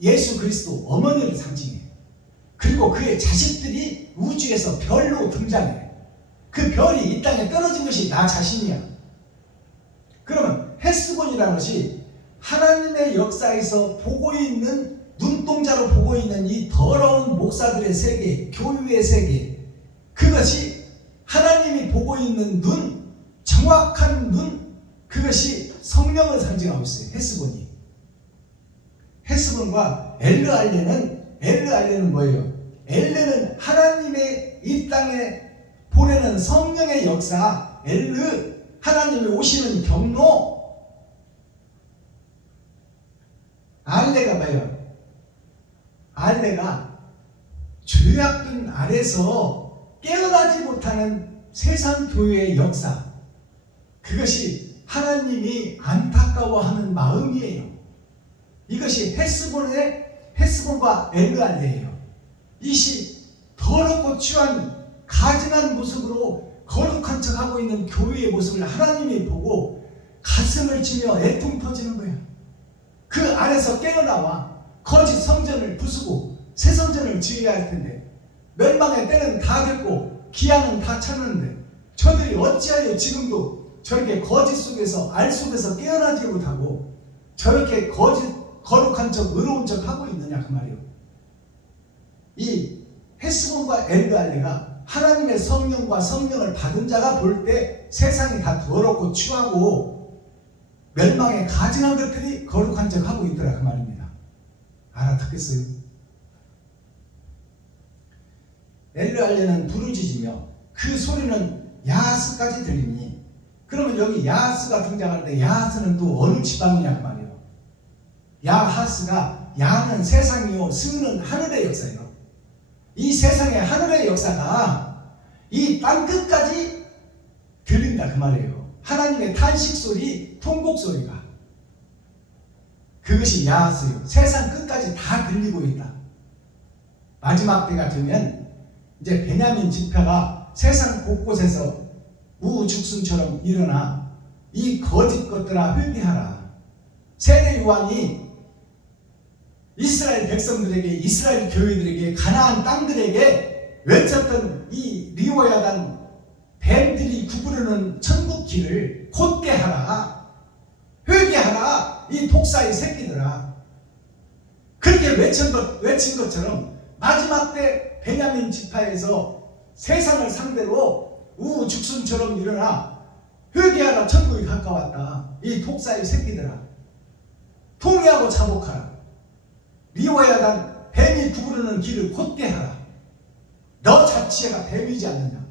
예수 그리스도 어머니를 상징해요. 그리고 그의 자식들이 우주에서 별로 등장해. 그 별이 이 땅에 떨어진 것이 나 자신이야. 그러면 헤스본이라는 것이 하나님의 역사에서 보고 있는, 눈동자로 보고 있는 이 더러운 목사들의 세계, 교회의 세계, 그것이 하나님이 보고 있는 눈, 정확한 눈, 그것이 성령을 상징하고 있어요. 헤스본이. 헤스본과 엘르알레는 뭐예요? 엘르는 하나님의 이 땅에 보내는 성령의 역사, 하나님이 오시는 경로. 알레가 뭐예요? 알레가 죄악된 아래서 깨어나지 못하는 세상 교회의 역사, 그것이 하나님이 안타까워하는 마음이에요. 이것이 헤스본과 엘르알레예요. 이것이 더럽고 추한 가증한 모습으로 거룩한 척하고 있는 교회의 모습을 하나님이 보고 가슴을 치며 애통 터지는 거야. 그 안에서 깨어나와 거짓 성전을 부수고 새 성전을 지어야 할 텐데, 멸망의 때는 다 됐고 기한은 다 찼는데 저들이 어찌하여 지금도 저렇게 거짓 속에서, 알 속에서 깨어나지 못하고 저렇게 거룩한 척 의로운 척 하고 있느냐 그 말이에요. 이 헤스본과 엘르알레가 하나님의 성령과 성령을 받은 자가 볼 때 세상이 다 더럽고 추하고 멸망에 가증한 것들이 거룩한 척 하고 있더라 그 말입니다. 알아듣겠어요? 엘르알레는 부르짖으며 그 소리는 야하스까지 들리니. 그러면 여기 야하스가 등장할 때, 야하스는 또 어느 지방이냐 그 말이에요. 야하스가, 야는 세상이요 스는 하늘의 역사예요. 이 세상의 하늘의 역사가 이 땅끝까지 들린다 그 말이에요. 하나님의 탄식 소리, 통곡 소리가, 그것이 야하스요. 세상 끝까지 다 들리고 있다. 마지막 때가 되면 이제 베냐민 지파가 세상 곳곳에서 우죽순처럼 일어나 이 거짓 것들아 회개하라. 세례 요한이 이스라엘 백성들에게, 이스라엘 교회들에게, 가나안 땅들에게 외쳤던 이 리워야단 뱀들이 구부르는 천국 길을 곧게 하라, 회개하라, 이 독사의 새끼들아. 그렇게 외친 것처럼 마지막 때 베냐민 지파에서 세상을 상대로 우죽순처럼 일어나 회개하라, 천국이 가까웠다, 이 독사의 새끼들아. 통회하고 자복하라. 리워야단 뱀이 구부르는 길을 곧게 하라. 너 자체가 뱀이지 않느냐.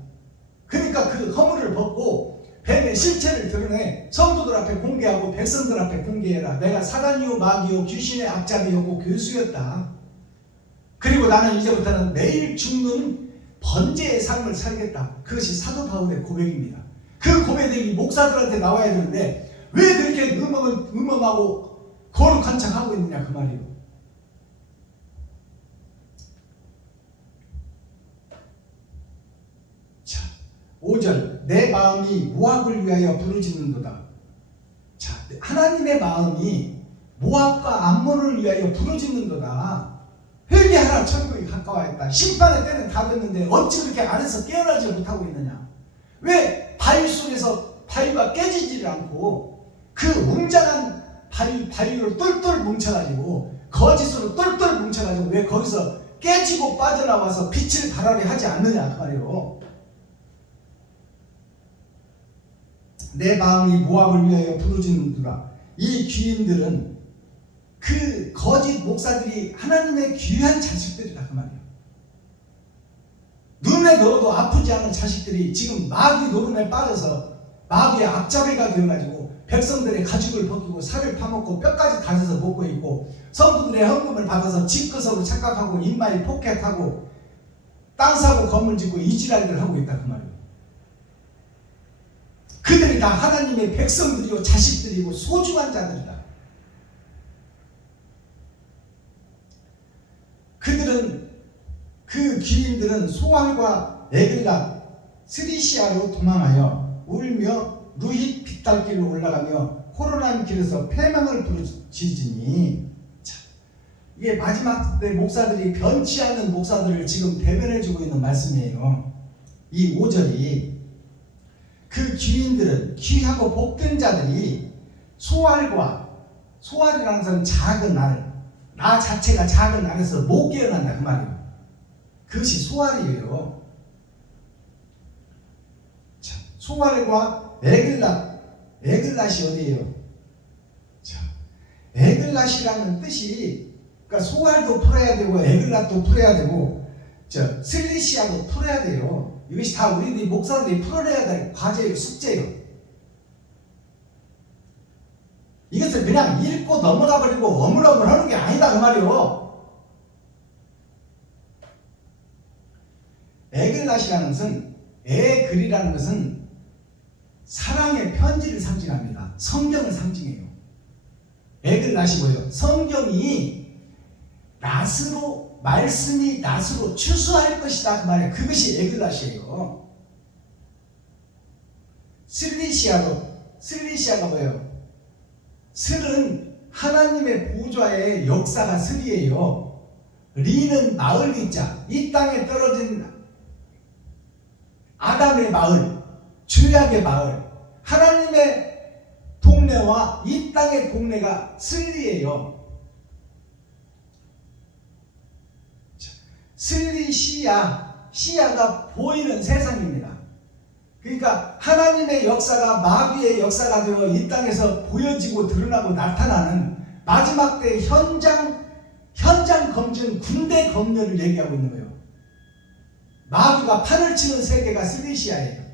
그러니까 그 허물을 벗고 뱀의 실체를 드러내 성도들 앞에 공개하고 백성들 앞에 공개해라. 내가 사단이요 마귀요 귀신의 앞잡이였고 교수였다. 그리고 나는 이제부터는 매일 죽는 번제의 삶을 살겠다. 그것이 사도 바울의 고백입니다. 그 고백이 목사들한테 나와야 되는데 왜 그렇게 음험하고 거룩한 척 하고 있느냐 그 말이에요. 자, 5절 내 마음이 모압을 위하여 부르짖는도다. 자, 하나님의 마음이 모압과 암몬을 위하여 부르짖는도다. 회개하라, 천국이 가까워했다. 심판의 때는 다 됐는데 어찌 그렇게 안에서 깨어나지 못하고 있느냐. 왜 바위 속에서 바위가 깨지지를 않고 그 웅장한 바위로 똘똘 뭉쳐가지고 거짓으로 똘똘 뭉쳐가지고 왜 거기서 깨지고 빠져나와서 빛을 발하게 하지 않느냐 그 말이에요. 내 마음이 모압을 위하여 부르짖는도다. 이 귀인들은 그 거짓 목사들이 하나님의 귀한 자식들이다 그 말이에요. 눈에 넣어도 아프지 않은 자식들이 지금 마귀 노름에 빠져서 마귀의 앞잡이가 되어가지고 백성들의 가죽을 벗기고 살을 파먹고 뼈까지 다져서 먹고 있고 성도들의 헌금을 받아서 집거석으로 착각하고 인마이 포켓하고 땅 사고 건물 짓고 이지랄들 하고 있다 그 말이에요. 그들이 다 하나님의 백성들이고 자식들이고 소중한 자들이다. 그들은 그 귀인들은 소알과 에글랏 스리시아로 도망하여 울며 루힛 빗달길로 올라가며 호로난 길에서 패망을 부르짖으니, 이게 마지막 때 목사들이 변치 않는 목사들을 지금 대변해주고 있는 말씀이에요. 이 5절이 그 귀인들은 귀하고 복된 자들이 소알이라는 것은 작은 알, 나 자체가 작은 알에서 못 깨어난다 그 말이에요. 그것이 소알이에요. 자, 소알과 에글랏이 어디예요? 자, 에글랏이라는 뜻이, 그러니까 소알도 풀어야 되고 에글랏도 풀어야 되고 슬리시아도 풀어야 돼요. 이것이 다 우리들이 목사들이 풀어내야 될 과제예요, 숙제예요. 이것을 그냥 읽고 넘어가 버리고 어물어물 하는 게 아니다 그 말이에요. 에글랏이라는 것은, 에글이라는 것은 사랑의 편지를 상징합니다. 성경을 상징해요. 에글랏이 뭐예요? 성경이 낫으로, 말씀이 낫으로 추수할 것이다 그 말이에요. 그것이 에글랏이에요. 슬리시아가 뭐예요? 슬은 하나님의 보좌의 역사가 슬이에요. 리는 마을 리자, 이 땅에 떨어진 아담의 마을, 죄악의 마을, 하나님의 동네와 이 땅의 동네가 슬리예요. 시야가 보이는 세상입니다. 그러니까 하나님의 역사가 마귀의 역사가 되어 이 땅에서 보여지고 드러나고 나타나는 마지막 때 현장 검증, 군대 검열을 얘기하고 있는 거예요. 마귀가 판을 치는 세계가 슬리시아예요.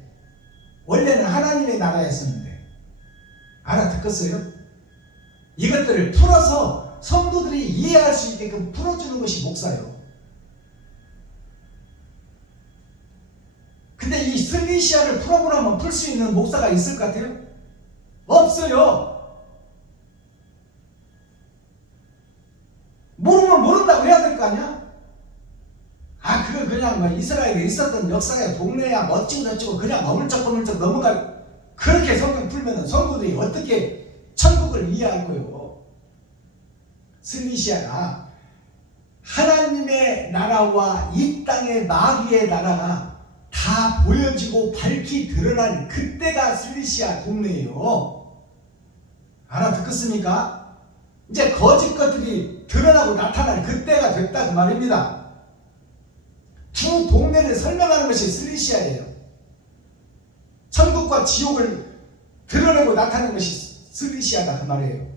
원래는 하나님의 나라였었는데. 알아듣겠어요? 이것들을 풀어서 성도들이 이해할 수 있게끔 풀어주는 것이 목사예요. 근데 이 슬리시아를 풀어보라면 풀 수 있는 목사가 있을 것 같아요? 없어요. 모르면 모른다고 해야 될 거 아니야? 그거 그냥 뭐 이스라엘에 있었던 역사의 동네야 멋지고 저쩌고 그냥 어물쩍어물쩍 넘어가. 그렇게 성경 풀면은 성도들이 어떻게 천국을 이해할 거예요? 슬리시아가 하나님의 나라와 이 땅의 마귀의 나라가 다 보여지고 밝히 드러난 그때가 슬리시아 동네예요. 알아듣겠습니까? 이제 거짓 것들이 드러나고 나타날 그때가 됐다 그 말입니다. 두 동네를 설명하는 것이 슬리시아예요. 천국과 지옥을 드러내고 나타내는 것이 슬리시아다 그 말이에요.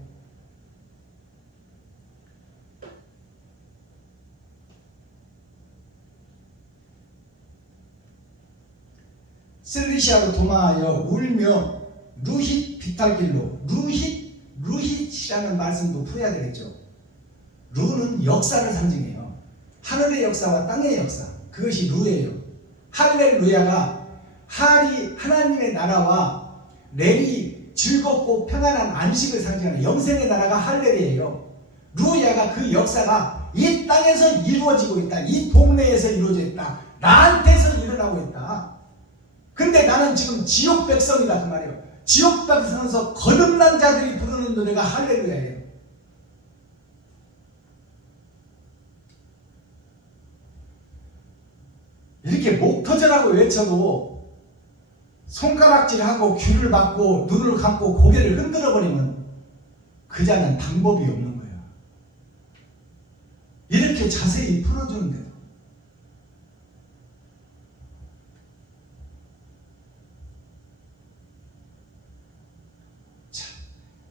슬리시아로 도망하여 울며 루힛 빗달길로, 루힛이라는 말씀도 풀어야 되겠죠. 루는 역사를 상징해요. 하늘의 역사와 땅의 역사, 그것이 루예요. 할렐루야가 할이 하나님의 나라와 렐이 즐겁고 평안한 안식을 상징하는 영생의 나라가 할렐이에요. 루야가 그 역사가 이 땅에서 이루어지고 있다. 이 동네에서 이루어져 있다. 나한테서 일어나고 있다. 근데 나는 지금 지옥 백성이다 그 말이에요. 지옥 백성에서 거듭난 자들이 부르는 노래가 할렐루야예요. 이렇게 목 터져라고 외쳐도 손가락질하고 귀를 막고 눈을 감고 고개를 흔들어버리면 그 자는 방법이 없는 거예요. 이렇게 자세히 풀어주는데도. 자,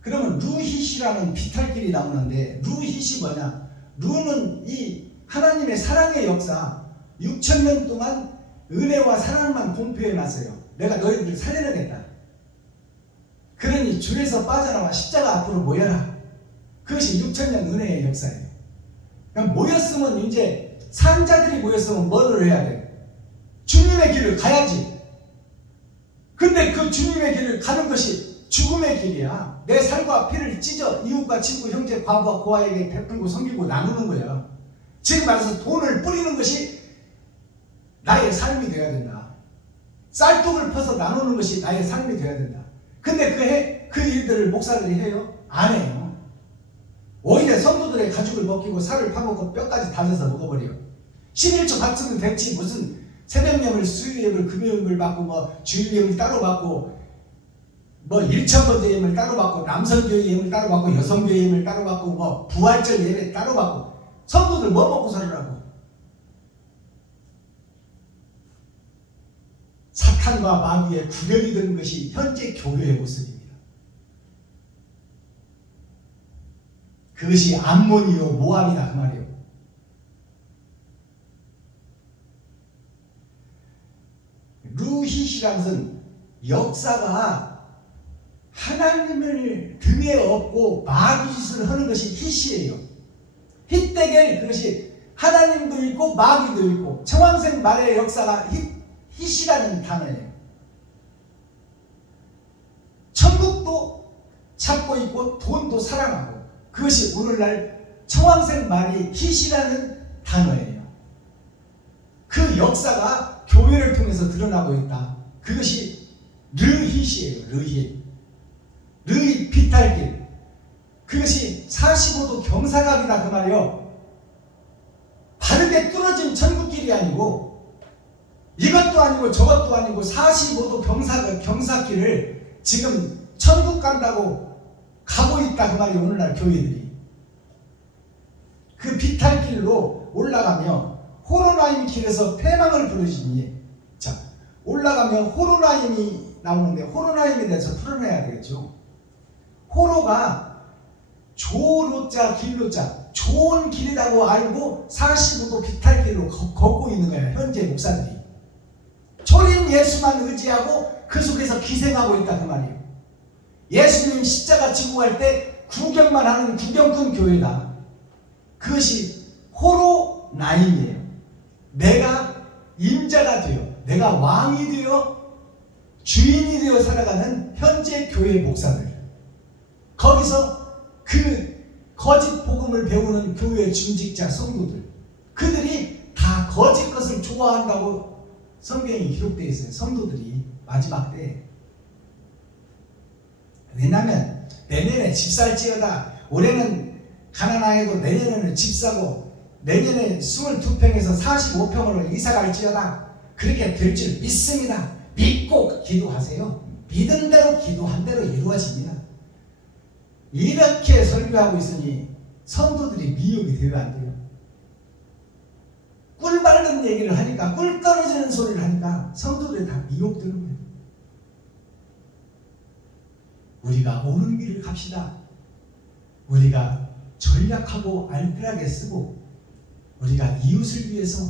그러면 루힛이라는 비탈길이 나오는데 루힛이 뭐냐? 루는 이 하나님의 사랑의 역사 6,000년 동안 은혜와 사랑만 공표해놨어요. 내가 너희들을 살려내겠다. 그러니 줄에서 빠져나와 십자가 앞으로 모여라. 그것이 6,000년 은혜의 역사예요. 그러니까 모였으면 이제 산자들이 모였으면 뭐를 해야 돼? 주님의 길을 가야지. 근데 그 주님의 길을 가는 것이 죽음의 길이야. 내 살과 피를 찢어 이웃과 친구, 형제, 과부와 고아에게 베풀고 섬기고 나누는 거야. 지금 말해서 돈을 뿌리는 것이 나의 삶이 되어야 된다. 쌀독을 퍼서 나누는 것이 나의 삶이 되어야 된다. 근데 그 일들을 목사들이 해요? 안 해요. 오히려 성도들의 가죽을 벗기고 살을 파먹고 뼈까지 다져서 먹어버려요. 11조 받으면 됐지 무슨 새벽예물, 수요예물, 금요예물 받고 뭐 주일예물 따로 받고 뭐 1,000번째 예물 따로 받고 남성교회 예물 따로 받고 여성교회 예물 따로 받고 뭐 부활절 예배 따로 받고 성도들 뭐 먹고 살으라고. 사탄과 마귀의 구별이 되는 것이 현재 교회의 모습입니다. 그것이 암몬이요 모압이다 그 말이에요. 루힛이라는 것은 역사가 하나님을 등에 업고 마귀짓을 하는 것이 힛이에요. 힛대겔 그것이 하나님도 있고 마귀도 있고 청황생 말의 역사가 힛이라는 단어예요. 천국도 찾고 있고 돈도 사랑하고 그것이 오늘날 청황생 말이 힛이라는 단어예요. 그 역사가 교회를 통해서 드러나고 있다. 그것이 르힛이에요. 르힛 비탈길. 그것이 45도 경사각이다 그 말이요. 바르게 뚫어진 천국길이 아니고 이것도 아니고 저것도 아니고 45도 경사길을 지금 천국 간다고 가고 있다 그 말이에요. 오늘날 교회들이 그 비탈길로 올라가며 호로나임 길에서 패망을 부르시니, 자 올라가면 호로나임이 나오는데 호로나임에 대해서 풀어내야 되겠죠. 호로가 조로자 길로자 좋은 길이라고 알고 45도 비탈길로 걷고 있는 거예요. 현재 목사들이 초림 예수만 의지하고 그 속에서 기생하고 있다 그 말이에요. 예수님 십자가 지고 갈 때 구경만 하는 구경꾼 교회다. 그것이 호로나임이에요. 내가 임자가 되어 내가 왕이 되어 주인이 되어 살아가는 현재 교회 목사들, 거기서 그 거짓 복음을 배우는 교회 중직자 성도들, 그들이 다 거짓 것을 좋아한다고 성경에 기록되어 있어요. 성도들이 마지막 때. 왜냐하면 내년에 집 살지어다, 올해는 가난하여도 내년에는 집 사고 내년에 22평에서 45평으로 이사 갈지어다, 그렇게 될 줄 믿습니다. 믿고 기도하세요. 믿은 대로 기도한 대로 이루어집니다. 이렇게 설교하고 있으니 성도들이 미혹이 되면 안 돼요. 꿀 바르는 얘기를 하니까, 꿀 떨어지는 소리를 하니까 성도들이 다 미혹되는 거예요. 우리가 옳은 길을 갑시다. 우리가 전략하고 알뜰하게 쓰고 우리가 이웃을 위해서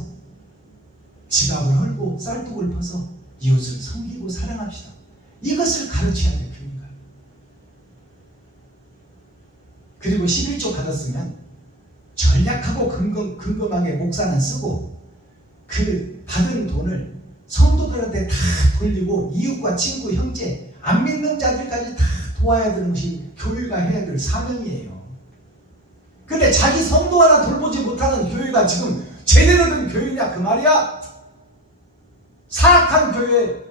지갑을 헐고 쌀독을 퍼서 이웃을 섬기고 사랑합시다. 이것을 가르쳐야 될 필요가. 그리고 11조 받았으면 전략하고 근검하게 목사는 쓰고 그 받은 돈을 성도들한테 다 돌리고 이웃과 친구, 형제, 안 믿는 자들까지 다 도와야 되는 것이 교회가 해야 될 사명이에요. 근데 자기 성도 하나 돌보지 못하는 교회가 지금 제대로 된 교회냐 그 말이야. 사악한 교회,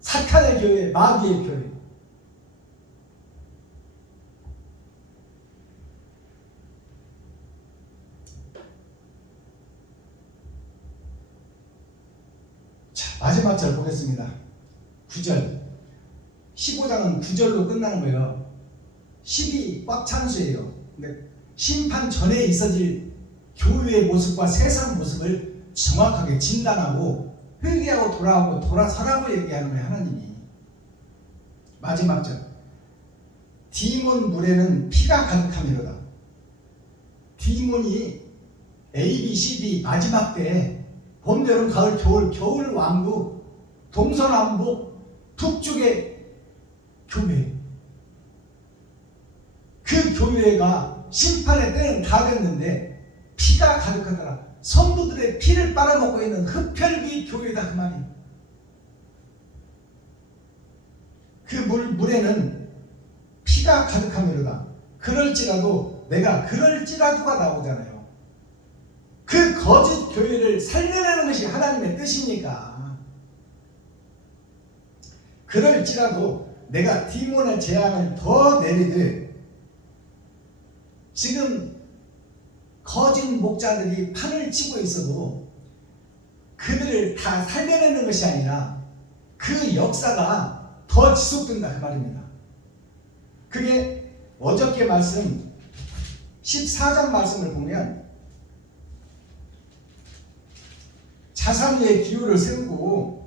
사탄의 교회, 마귀의 교회. 자, 마지막 절 보겠습니다. 9절. 15장은 9절로 끝나는 거예요. 10이 꽉 찬 수예요. 근데 심판 전에 있어질 교회의 모습과 세상 모습을 정확하게 진단하고 회개하고 돌아오고 돌아서라고 얘기하는 거예요. 하나님이. 마지막 절. 디몬 물에는 피가 가득함이로다. 디몬이 A, B, C, D 마지막 때에 봄, 여름, 가을, 겨울 왕국, 동서남북 북쪽의 교회. 그 교회가 심판의 때는 다 됐는데 피가 가득하더라. 성도들의 피를 빨아먹고 있는 흡혈귀 교회다 그 말이에요. 그 물에는 피가 가득함이로다. 그럴지라도 내가 그럴지라도가 나오잖아요. 그 거짓 교회를 살려내는 것이 하나님의 뜻입니까? 그럴지라도 내가 디몬의 재앙을 더 내리되 지금 거짓 목자들이 판을 치고 있어도 그들을 다 살려내는 것이 아니라 그 역사가 더 지속된다 그 말입니다. 그게 어저께 말씀 14장 말씀을 보면 자산 위에 기후를 세우고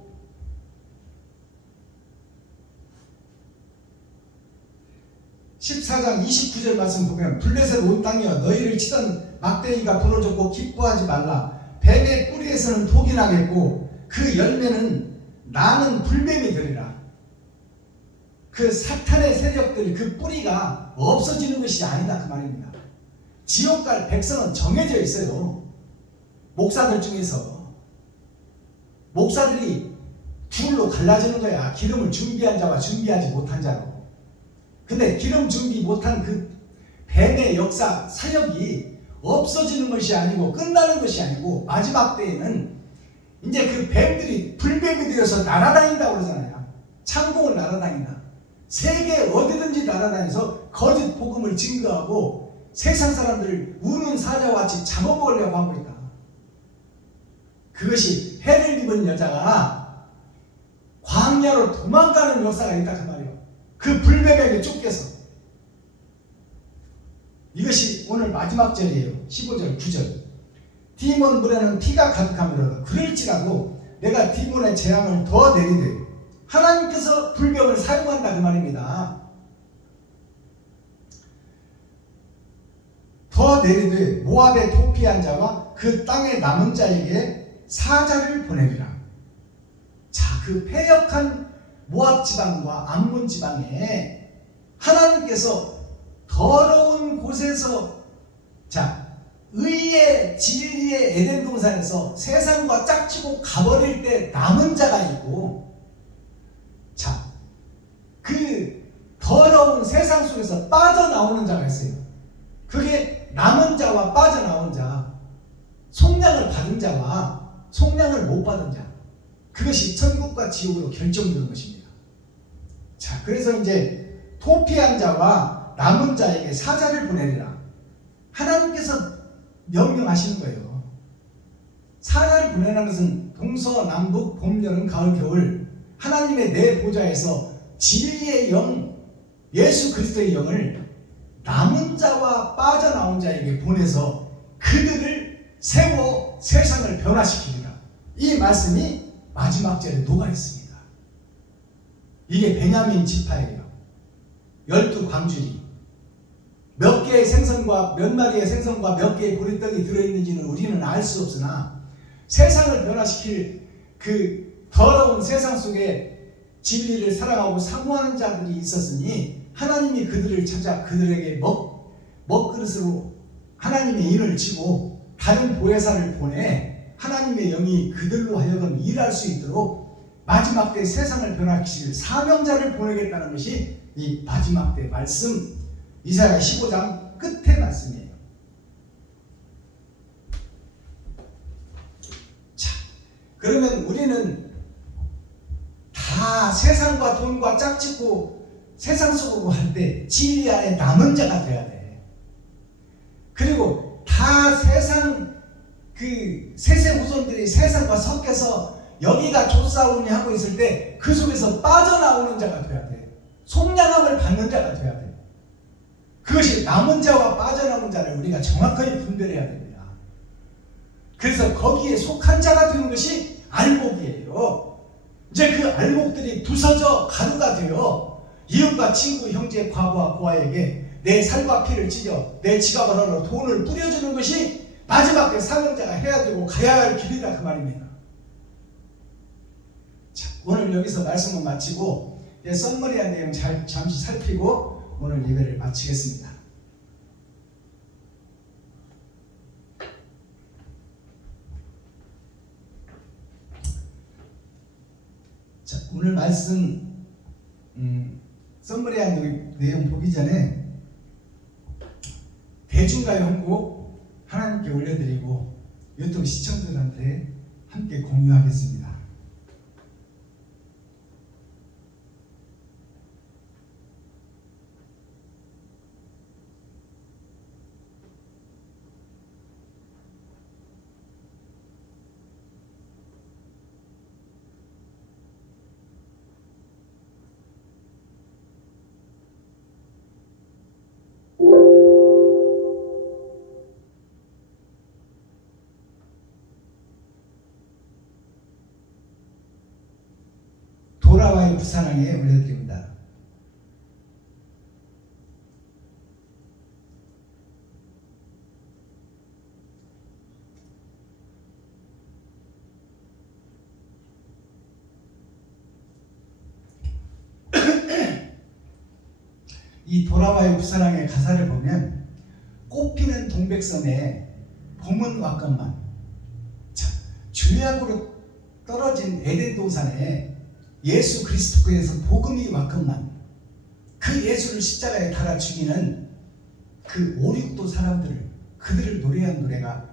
(14장 29절) 말씀 보면 블레셋 온 땅이여 너희를 치던 막대기가 부러졌고 기뻐하지 말라. 뱀의 뿌리에서는 독이 나겠고 그 열매는 나는 불뱀이 되리라. 그 사탄의 세력들 그 뿌리가 없어지는 것이 아니다 그 말입니다. 지옥 갈 백성은 정해져 있어요. 목사들 중에서 목사들이 둘로 갈라지는 거야. 기름을 준비한 자와 준비하지 못한 자로. 근데 기름 준비 못한 그 뱀의 역사 사역이 없어지는 것이 아니고 끝나는 것이 아니고 마지막 때에는 이제 그 뱀들이 불뱀이 되어서 날아다닌다고 그러잖아요. 창공을 날아다닌다. 세계 어디든지 날아다니면서 거짓 복음을 증거하고 세상 사람들을 우는 사자와 같이 잡아먹으려고 하고 있다. 그것이 해를 입은 여자가 광야로 도망가는 역사가 있다 그 말이에요. 그 불뱀에게 쫓겨서. 이것이 오늘 마지막 절이에요. 15절 9절. 디몬 물에는 피가 가득함이로다. 그럴지라도 내가 디몬의 재앙을 더 내리되 하나님께서 불뱀을 사용한다 그 말입니다. 더 내리되 모압의 도피한 자와 그 땅의 남은 자에게 사자를 보내리라. 자, 그 패역한 모압 지방과 암몬 지방에 하나님께서 더러운 곳에서 의의 진리의 에덴 동산에서 세상과 짝지고 가버릴 때 남은 자가 있고, 그 더러운 세상 속에서 빠져나오는 자가 있어요. 그게 남은 자와 빠져나온 자, 속량을 받은 자와 속량을 못 받은 자, 그것이 천국과 지옥으로 결정되는 것입니다. 자, 그래서 이제 도피한 자와 남은 자에게 사자를 보내리라. 하나님께서 명령하시는 거예요. 사자를 보내라는 것은 동서남북 봄 여름 가을 겨울 하나님의 내 보좌에서 진리의 영 예수 그리스도의 영을 남은 자와 빠져나온 자에게 보내서 그들을 세워 세상을 변화시키리라. 이 말씀이 마지막 절에 녹아 있습니다. 이게 베냐민 지파예요. 12광주리. 몇 개의 생선과 몇 마리의 생선과 몇 개의 보리떡이 들어있는지는 우리는 알 수 없으나 세상을 변화시킬 그 더러운 세상 속에 진리를 사랑하고 사모하는 자들이 있었으니 하나님이 그들을 찾아 그들에게 먹그릇으로 하나님의 인을 치고 다른 보혜사를 보내 하나님의 영이 그들로 하여금 일할 수 있도록 마지막 때 세상을 변화시킬 사명자를 보내겠다는 것이 이 마지막 때 말씀, 이사야 15장 끝의 말씀이에요. 자, 그러면 우리는 다 세상과 돈과 짝짓고 세상 속으로 할 때 진리 안에 남은 자가 돼야 돼. 그리고 다 세상 세세 후손들이 세상과 섞여서 여기가 조사오니 하고 있을 때 그 속에서 빠져나오는 자가 돼야 돼. 속량함을 받는 자가 돼야 돼. 그것이 남은 자와 빠져나온 자를 우리가 정확하게 분별해야 됩니다. 그래서 거기에 속한 자가 되는 것이 알곡이에요. 이제 그 알곡들이 부서져 가루가 되어 이웃과 친구, 형제, 과부와 고아에게 내 살과 피를 찢어 내 지갑을 얻어 돈을 뿌려주는 것이 마지막 때 사명자가 해야 되고 가야 할 길이다 그 말입니다. 자, 오늘 여기서 말씀을 마치고 썸머리한 내용 잠시 살피고 오늘 예배를 마치겠습니다. 자, 오늘 말씀 썸머리한 내용 보기 전에 대중가요 한 곡 하나님께 올려드리고 유튜브 시청자들한테 함께 공유하겠습니다. 돌아와요 부산항에 올려드립니다. 이 돌아와요 부산항의 가사를 보면 꽃피는 동백섬에 봄은 왔건만, 죄악으로 떨어진 에덴 동산에 예수 그리스도께서 복음이 왔건만 그 예수를 십자가에 달아 죽이는 그 5, 6도 사람들을 그들을 노래한 노래가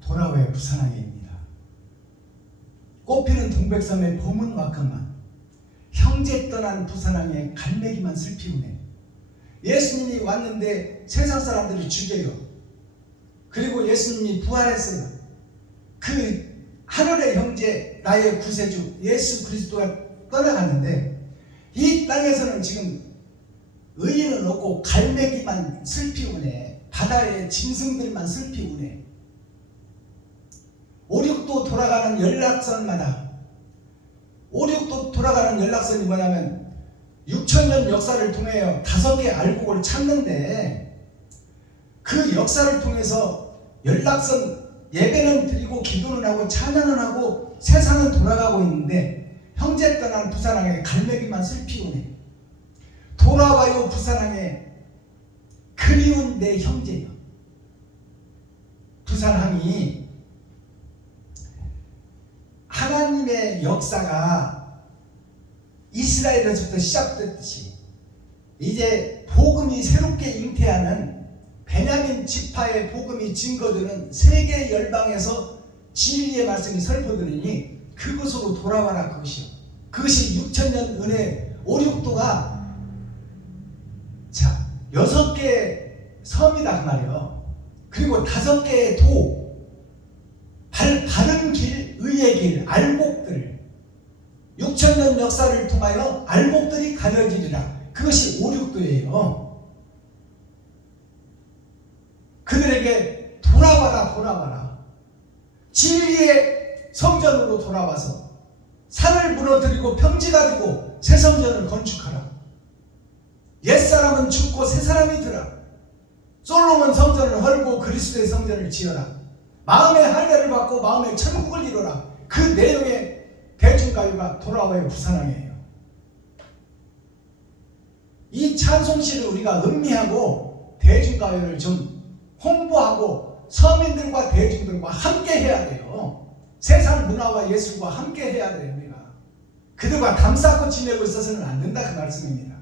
돌아와요 부산항에입니다. 꽃피는 동백섬에 봄은 왔건만 형제 떠난 부산항에 갈매기만 슬피우네. 예수님이 왔는데 세상 사람들이 죽여요. 그리고 예수님이 부활했어요. 그 하늘의 형제 나의 구세주 예수 그리스도가 떠나갔는데 이 땅에서는 지금 의인은 없고 갈매기만 슬피우네. 바다의 짐승들만 슬피우네. 5, 6도 돌아가는 연락선마다 5, 6도 돌아가는 연락선이 뭐냐면 6,000년 역사를 통해 5개 알곡을 찾는데 그 역사를 통해서 연락선 예배는 드리고 기도는 하고 찬양은 하고 세상은 돌아가고 있는데 형제 떠난 부산항에 갈매기만 슬피우네. 돌아와요 부산항에 그리운 내 형제여. 부산항이 하나님의 역사가 이스라엘에서부터 시작됐듯이 이제 복음이 새롭게 잉태하는 베냐민 지파의 복음이 증거되는 세계 열방에서 진리의 말씀이 설포되느니 그것으로 돌아와라. 그것이 6,000년 은혜 5, 6도가 6개의 섬이다 그 말이에요. 그리고 5개의 도 바른 길, 의의 길, 알곡들 6,000년 역사를 통하여 알곡들이 가려지리라. 그것이 5, 6도예요. 그들에게 돌아와라. 진리의 성전으로 돌아와서 산을 무너뜨리고 평지가 되고 새 성전을 건축하라. 옛사람은 죽고 새사람이 들어. 솔로몬 성전을 헐고 그리스도의 성전을 지어라. 마음의 할례를 받고 마음의 천국을 이루라. 그 내용의 대중가요가 돌아와요 부산항이에요. 이 찬송시를 우리가 음미하고 대중가요를 좀 홍보하고 서민들과 대중들과 함께 해야 돼요. 세상 문화와 예술과 함께 해야 돼요. 우리가 그들과 담쌓고 지내고 있어서는 안 된다, 그 말씀입니다.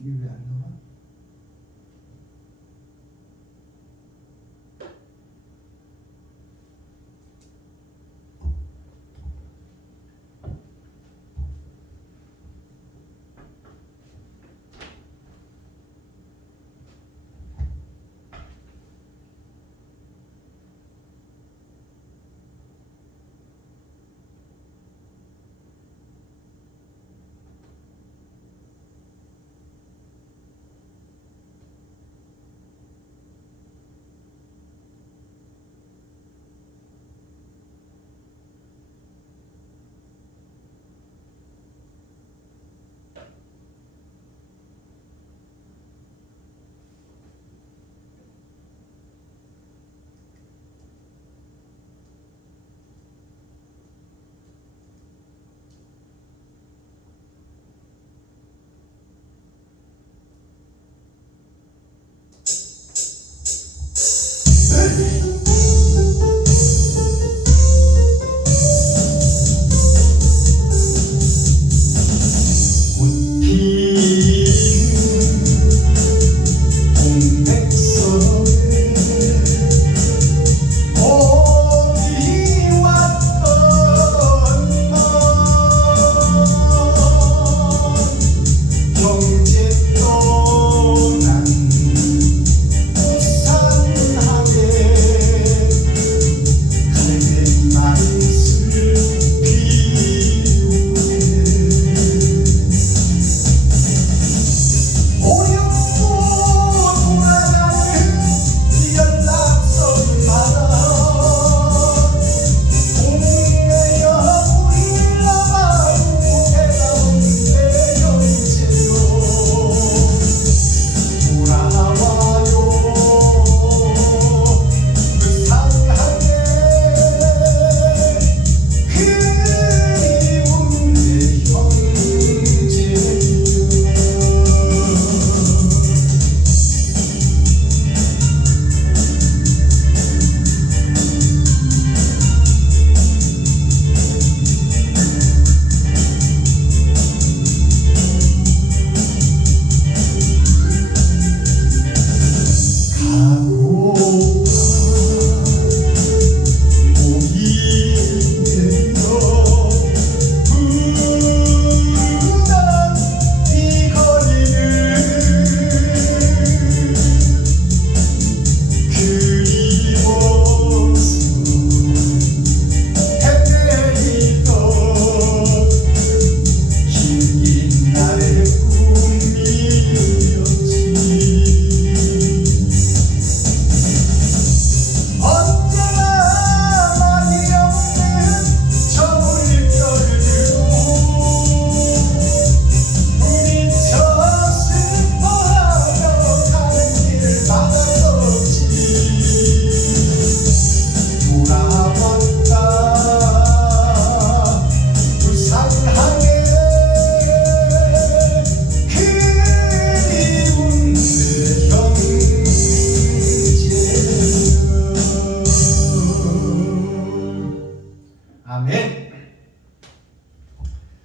이게 왜 안 나와?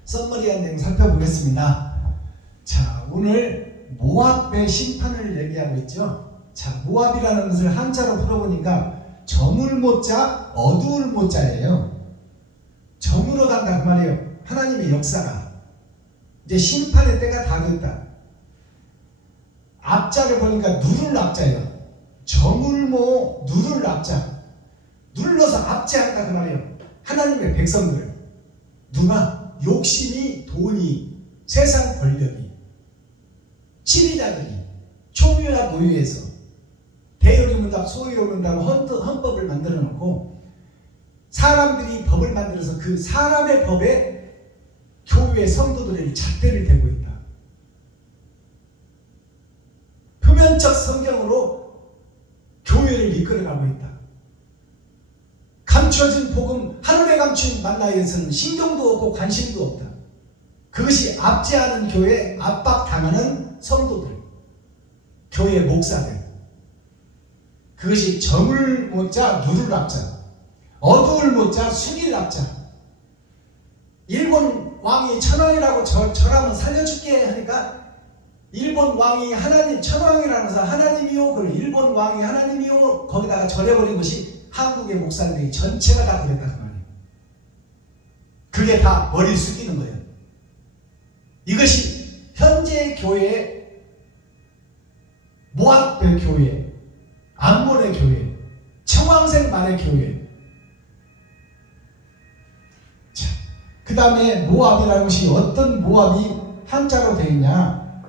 썸머리한 내용 살펴보겠습니다. 자, 오늘 모압의 심판을 얘기하고 있죠. 자, 모압이라는 것을 한자로 풀어보니까 저물 모자, 어두울 모자예요. 저물어 간다 그 말이에요. 하나님의 역사가 이제 심판의 때가 다 됐다. 앞자를 보니까 누를 앞자예요. 저물모 누를 앞자, 눌러서 압제한다 그 말이에요. 하나님의 백성들을. 누가? 욕심이, 돈이, 세상 권력이, 지리자들이 초유와 노유에서 대의문답, 소유문답 헌법을 만들어 놓고 사람들이 법을 만들어서 그 사람의 법에 교회의 성도들의 잣대를 대고 있다. 표면적 성경으로 교회를 이끌어가고 있다. 감춰진 복음, 하늘에 감춘 만나에서는 신경도 없고 관심도 없다. 그것이 압제하는 교회, 압박당하는 성도들, 교회 목사들. 그것이 정을 못자 누를 앞자, 어두울 못자 숙일 앞자. 일본 왕이 천왕이라고 저라면 살려줄게 하니까 일본 왕이 하나님, 천왕이라면서 하나님이요, 그 일본 왕이 하나님이요, 거기다가 절해버린 것이 한국의 목사들이 전체가 다 그랬다 그 말이에요. 그게 다 머리를 숙이는 거예요. 이것이 현재 교회의 모압의 교회, 암몬의 교회, 청황생만의 교회. 자, 그 다음에 모압이라는 것이 어떤 모압이 한자로 되어 있냐?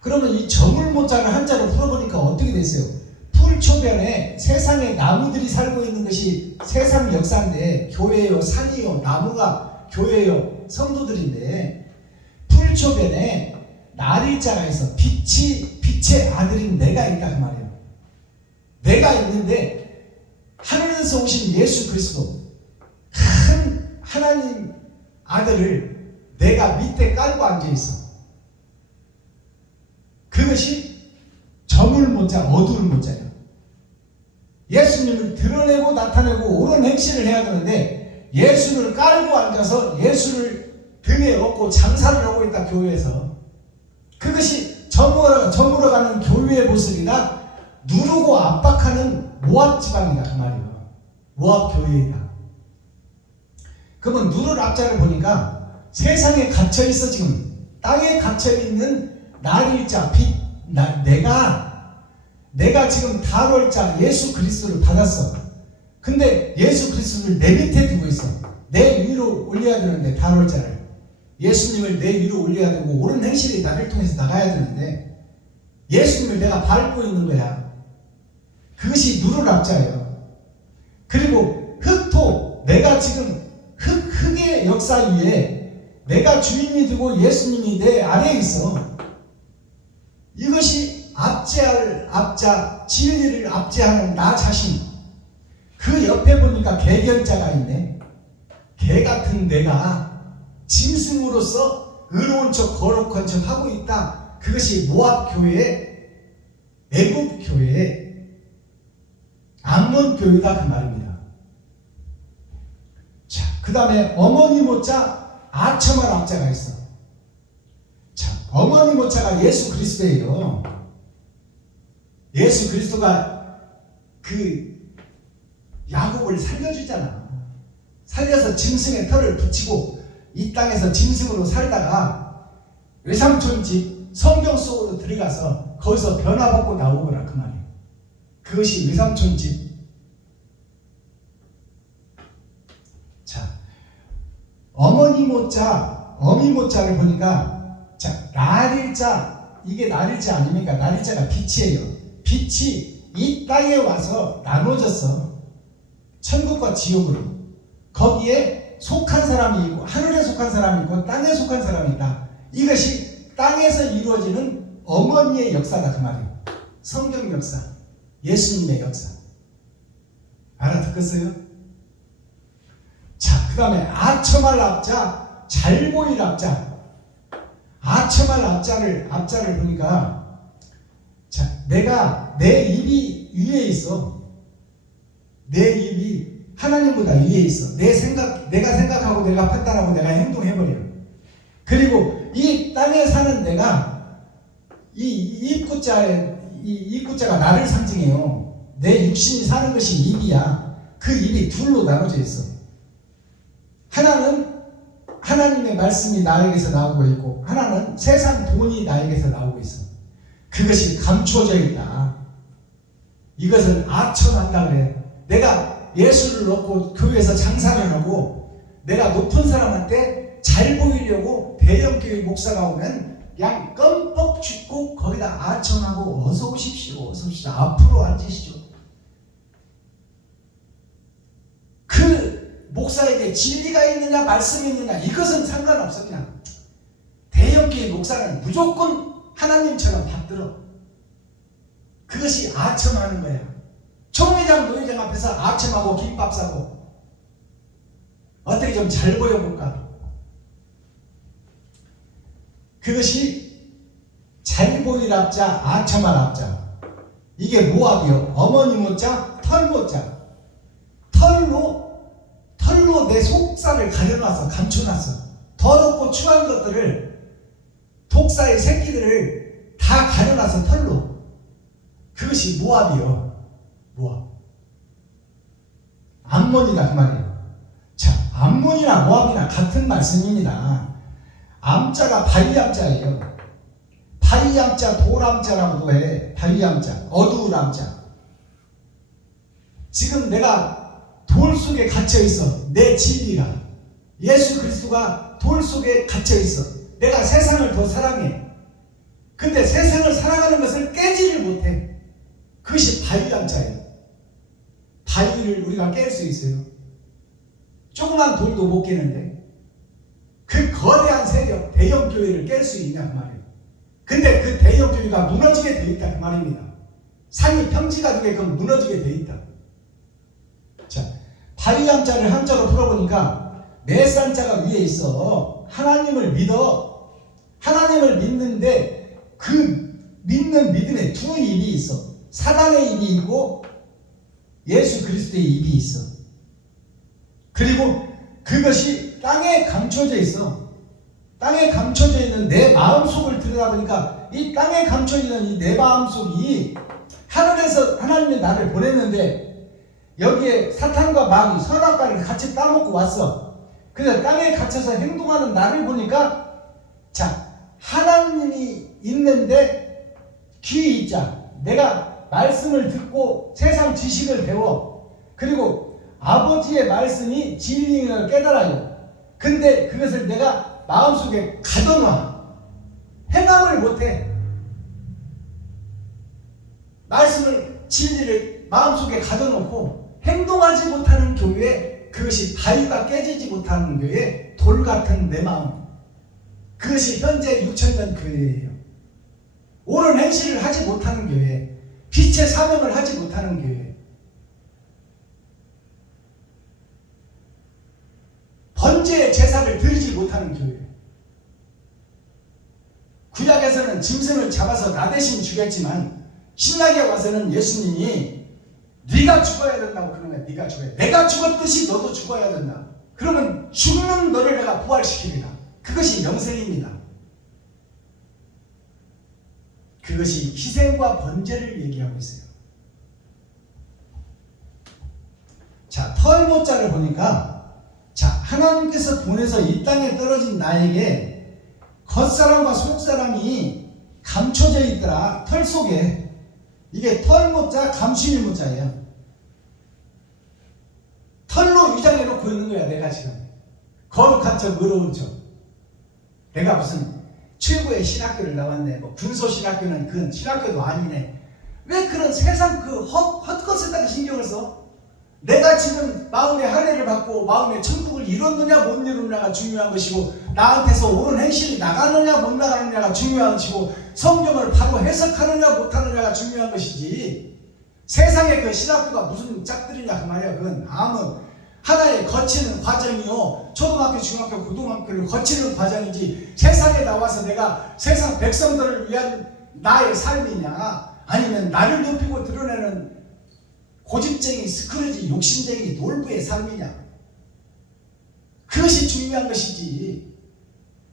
그러면 이 정울모자를 한자로 풀어보니까 어떻게 됐어요? 풀초변에 세상에 나무들이 살고 있는 것이 세상 역사인데, 교회요, 산이요, 나무가 교회요, 성도들인데, 풀초변에 날일자가 있어. 빛의 아들인 내가 있다 그 말이에요. 내가 있는데 하늘에서 오신 예수 그리스도, 큰 하나님 아들을 내가 밑에 깔고 앉아 있어. 그것이 정을 모자, 어두울 모자예요. 예수님을 드러내고 나타내고 옳은 행실을 해야 되는데, 예수를 깔고 앉아서 예수를 등에 업고 장사를 하고 있다 교회에서. 그것이 저물어 가는 교회의 모습이나 누르고 압박하는 모압 지방이다 그 말이에요. 모압 교회이다. 그러면 누를 앞자를 보니까 세상에 갇혀 있어. 지금 땅에 갇혀 있는 날일자, 빛, 내가 지금 다월자 예수 그리스도를 받았어. 근데 예수 그리스도를 내 밑에 두고 있어. 내 위로 올려야 되는데, 다월자를 예수님을 내 위로 올려야 되고 옳은 행실이 나를 통해서 나가야 되는데, 예수님을 내가 밟고 있는 거야. 그것이 누를 앞자예요. 그리고 흙토, 내가 지금 흙의 역사 위에 내가 주인이 되고 예수님이 내 아래에 있어. 이것이 압제할 압자, 진리를 압제하는 나 자신. 그 옆에 보니까 개결자가 있네. 개 같은 내가 짐승으로서 의로운 척 거룩한 척 하고 있다. 그것이 모압 교회의, 애굽 교회의 암몬 교회다 그 말입니다. 자, 그 다음에 어머니 모자 아첨할 앞자가 있어. 자, 어머니 모자가 예수 그리스도예요. 예수 그리스도가 그 야곱을 살려주잖아. 살려서 짐승의 털을 붙이고 이 땅에서 짐승으로 살다가 외삼촌 집 성경 속으로 들어가서 거기서 변화받고 나오거라 그 말이에요. 그것이 외삼촌 집. 자, 어머니 모자, 어미 모자를 보니까, 자, 날일자, 이게 날일자 아닙니까? 날일자가 빛이에요. 빛이 이 땅에 와서 나눠졌어. 천국과 지옥으로. 거기에 속한 사람이 있고, 하늘에 속한 사람이 있고, 땅에 속한 사람이 있다. 이것이 땅에서 이루어지는 어머니의 역사다 그 말이에요. 성경 역사, 예수님의 역사. 알아듣겠어요? 자, 그 다음에 아첨할 앞자, 잘 보일 앞자. 아첨할 앞자를 보니까, 자, 내 입이 위에 있어. 내 입이 하나님보다 위에 있어. 내가 생각하고 내가 판단하고 내가 행동해버려. 그리고 이 땅에 사는 내가, 이 입구자가 나를 상징해요. 내 육신이 사는 것이 입이야. 그 입이 둘로 나눠져 있어. 하나는 하나님의 말씀이 나에게서 나오고 있고, 하나는 세상 돈이 나에게서 나오고 있어. 그것이 감추어져 있다. 이것을 아첨한다 그래. 내가 예수를 넣고 교회에서 장사를 하고, 내가 높은 사람한테 잘 보이려고 대형교회 목사가 오면 그냥 껌뻑 죽고 거기다 아첨하고 어서 오십시오, 어서 오십시오, 앞으로 앉으시죠. 그 목사에게 진리가 있느냐 말씀이 있느냐 이것은 상관없어. 그냥 대형교회 목사는 무조건 하나님처럼 받들어. 그것이 아첨하는 거야. 총회장 노회장 앞에서 아첨하고 김밥 사고 어떻게 좀 잘 보여볼까. 그것이 잘 보일 앞자, 아첨할 앞자. 이게 모압이요. 어머니 모자, 털 모자. 털로 내 속살을 가려놔서 감춰놨어. 더럽고 추한 것들을, 독사의 새끼들을 다 가려놔서 털로. 그것이 모압이요. 모압. 암몬이다 그 말이에요. 자, 암몬이나 모압이나 같은 말씀입니다. 암자가 바위암자예요. 바위암자, 돌암자라고도 해. 바위암자, 어두운 암자. 지금 내가 돌 속에 갇혀 있어. 내 진리가. 예수 그리스도가 돌 속에 갇혀 있어. 내가 세상을 더 사랑해. 근데 세상을 사랑하는 것을 깨지를 못해. 그것이 바위암자예요. 바위를 우리가 깰 수 있어요. 조그만 돌도 못 깨는데 그 거대한 세력, 대형 교회를 깰 수 있냐 그 말이에요. 근데 그 대형 교회가 무너지게 되어 있다 그 말입니다. 산이 평지가 되게끔 무너지게 되어 있다. 자, 바위암자를 한자로 풀어보니까 매산자가 위에 있어. 하나님을 믿어. 하나님을 믿는데 그 믿는 믿음에 두 입이 있어. 사단의 입이 있고 예수 그리스도의 입이 있어. 그리고 그것이 땅에 감춰져 있어. 땅에 감춰져 있는 내 마음속을 들여다보니까 이 땅에 감춰져 있는 이 내 마음속이 하늘에서 하나님이 나를 보냈는데 여기에 사탄과 마귀, 선악과를 같이 따먹고 왔어. 그래서 땅에 갇혀서 행동하는 나를 보니까 자, 하나님이 있는데 귀 있자. 내가 말씀을 듣고 세상 지식을 배워. 그리고 아버지의 말씀이 진리인 걸 깨달아요. 근데 그것을 내가 마음속에 가둬놔. 행함을 못해. 말씀을, 진리를 마음속에 가둬놓고 행동하지 못하는 교회, 그것이 바위가 깨지지 못하는 교회, 돌 같은 내 마음. 그것이 현재 6천년 교회예요. 옳은 행실을 하지 못하는 교회, 빛의 사명을 하지 못하는 교회, 번제의 제사를 드리지 못하는 교회. 구약에서는 짐승을 잡아서 나 대신 죽였지만 신약에 와서는 예수님이 네가 죽어야 된다고 그러는 거야. 네가 죽어야 돼. 내가 죽었듯이 너도 죽어야 된다. 그러면 죽는 너를 내가 부활시키리라. 그것이 영생입니다. 그것이 희생과 번제를 얘기하고 있어요. 자, 털모자를 보니까 자, 하나님께서 보내서 이 땅에 떨어진 나에게 겉사람과 속사람이 감춰져 있더라. 털 속에. 이게 털모자, 감추는 모자예요. 털로 위장해 놓고 있는 거야. 내가 지금 거룩한 척, 의로운 척. 내가 무슨 최고의 신학교를 나왔네. 뭐 군소신학교는 그건 신학교도 아니네. 왜 그런 세상 그 헛것에다가 신경을 써? 내가 지금 마음의 할례를 받고 마음의 천국을 이뤘느냐 못 이뤘느냐가 중요한 것이고, 나한테서 옳은 행실이 나가느냐 못 나가느냐가 중요한 것이고, 성경을 바로 해석하느냐 못하느냐가 중요한 것이지, 세상의 그 신학교가 무슨 짝들이냐 그 말이야. 그건 아무 하나의 거치는 과정이요. 초등학교, 중학교, 고등학교를 거치는 과정이지, 세상에 나와서 내가 세상 백성들을 위한 나의 삶이냐, 아니면 나를 높이고 드러내는 고집쟁이, 스크루지, 욕심쟁이, 놀부의 삶이냐. 그것이 중요한 것이지.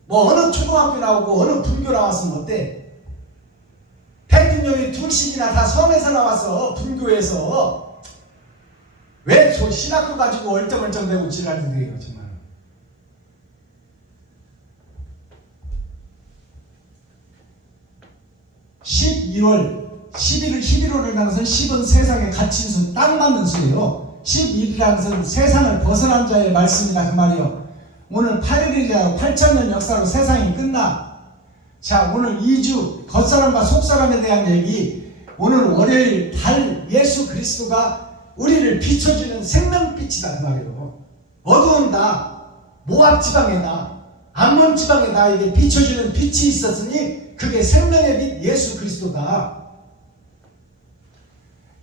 뭐 어느 초등학교 나오고 어느 분교 나왔으면 어때? 대통령이 둘씩이나 다 섬에서 나와서 분교에서 왜 저 신학교 가지고 얼쩡얼쩡대고 지랄들이에요 정말. (11월) 11월이라는 것은 10은 세상에 갇힌 수, 딱 맞는 수예요. 11이라는 것은 세상을 벗어난 자의 말씀이다 그 말이요. 오늘 8일이자 8,000년 역사로 세상이 끝나. 자, 오늘 2주 겉사람과 속사람에 대한 얘기. 오늘 월요일 달 예수 그리스도가 우리를 비춰주는 생명빛이다 그 말이요. 어두운 나, 모압 지방의 나, 암몬 지방의 나에게 비춰주는 빛이 있었으니 그게 생명의 빛 예수 그리스도다.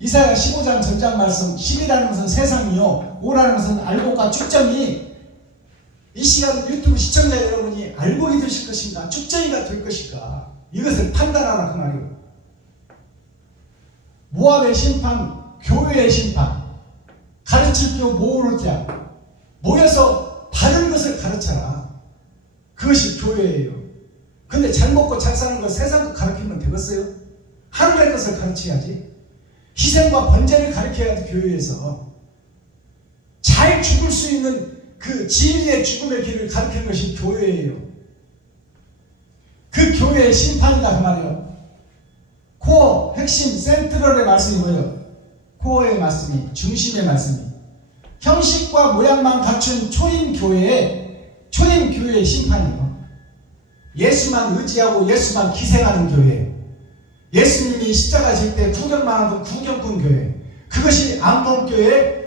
이사야 15장 전장 말씀, 10이라는 것은 세상이요, 5라는 것은 알곡과 축정이. 이 시간 유튜브 시청자 여러분이 알곡이 되실 것인가, 축정이가 될 것인가, 이것을 판단하라 그 말이에요. 모압의 심판, 교회의 심판. 가르칠 교 모으는 자. 모여서 바른 것을 가르쳐라. 그것이 교회예요. 근데 잘 먹고 잘 사는 거 세상 거 가르치면 되겠어요? 하늘의 것을 가르쳐야지. 희생과 번제를 가르쳐야 돼. 교회에서 잘 죽을 수 있는 그 진리의 죽음의 길을 가르치는 것이 교회예요. 그 교회의 심판이다 그 말이에요. 코어 핵심 센트럴의 말씀이 뭐예요? 코어의 말씀이, 중심의 말씀이 형식과 모양만 갖춘 초임교회의 심판이에요. 예수만 의지하고 예수만 기생하는 교회, 예수님이 십자가 질 때 구경만 하던 구경꾼 교회, 그것이 암몬교회,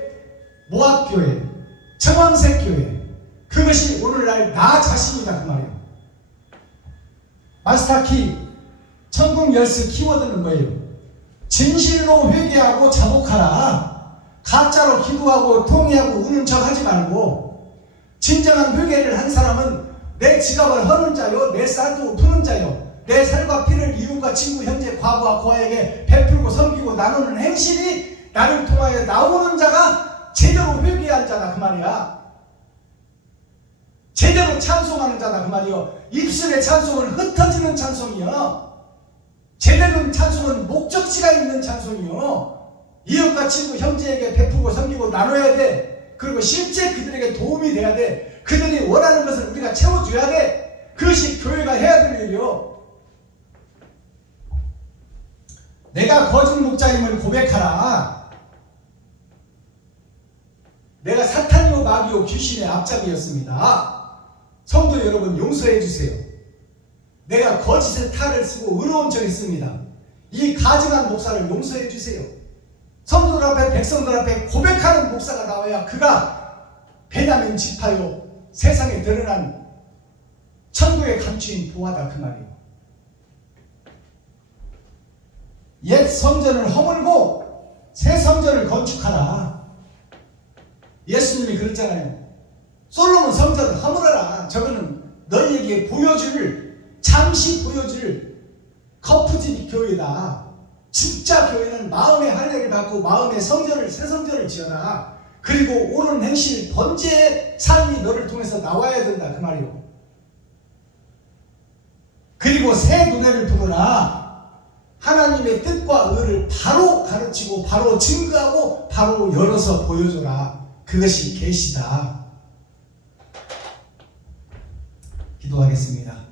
모압교회, 청황색교회, 그것이 오늘날 나 자신이다 그 말이에요. 마스터키 천국 열쇠 키워드는 뭐예요? 진실로 회개하고 자복하라. 가짜로 기도하고 통회하고 우는 척 하지 말고, 진정한 회개를 한 사람은 내 지갑을 허는 자요, 내 쌀도 푸는 자요, 내 살과 피를 이웃과 친구, 형제, 과부와 고아에게 베풀고 섬기고 나누는 행실이 나를 통하여 나오는 자가 제대로 회개한 자다 그 말이야. 제대로 찬송하는 자다 그 말이요. 입술의 찬송은 흩어지는 찬송이요. 제대로 된 찬송은 목적지가 있는 찬송이요. 이웃과 친구, 형제에게 베푸고 섬기고 나눠야 돼. 그리고 실제 그들에게 도움이 돼야 돼. 그들이 원하는 것을 우리가 채워줘야 돼. 그것이 교회가 해야 될 일이요. 내가 거짓 목자임을 고백하라. 내가 사탄이요 마귀요 귀신의 앞잡이였습니다. 성도 여러분, 용서해 주세요. 내가 거짓의 탈을 쓰고 의로운 척 했습니다. 이 가증한 목사를 용서해 주세요. 성도들 앞에, 백성들 앞에 고백하는 목사가 나와야 그가 베냐민 지파요 세상에 드러난 천국에 감추인 보화다 그 말이에요. 옛 성전을 허물고 새 성전을 건축하라. 예수님이 그랬잖아요. 솔로몬 성전을 허물어라. 저거는 너희에게 잠시 보여줄 커프집 교회다. 진짜 교회는 마음의 할례를 받고 마음의 성전을, 새 성전을 지어라. 그리고 옳은 행실, 번제의 삶이 너를 통해서 나와야 된다 그 말이요. 그리고 새 노래를 부르라. 하나님의 뜻과 의를 바로 가르치고 바로 증거하고 바로 열어서 보여줘라. 그것이 계시다. 기도하겠습니다.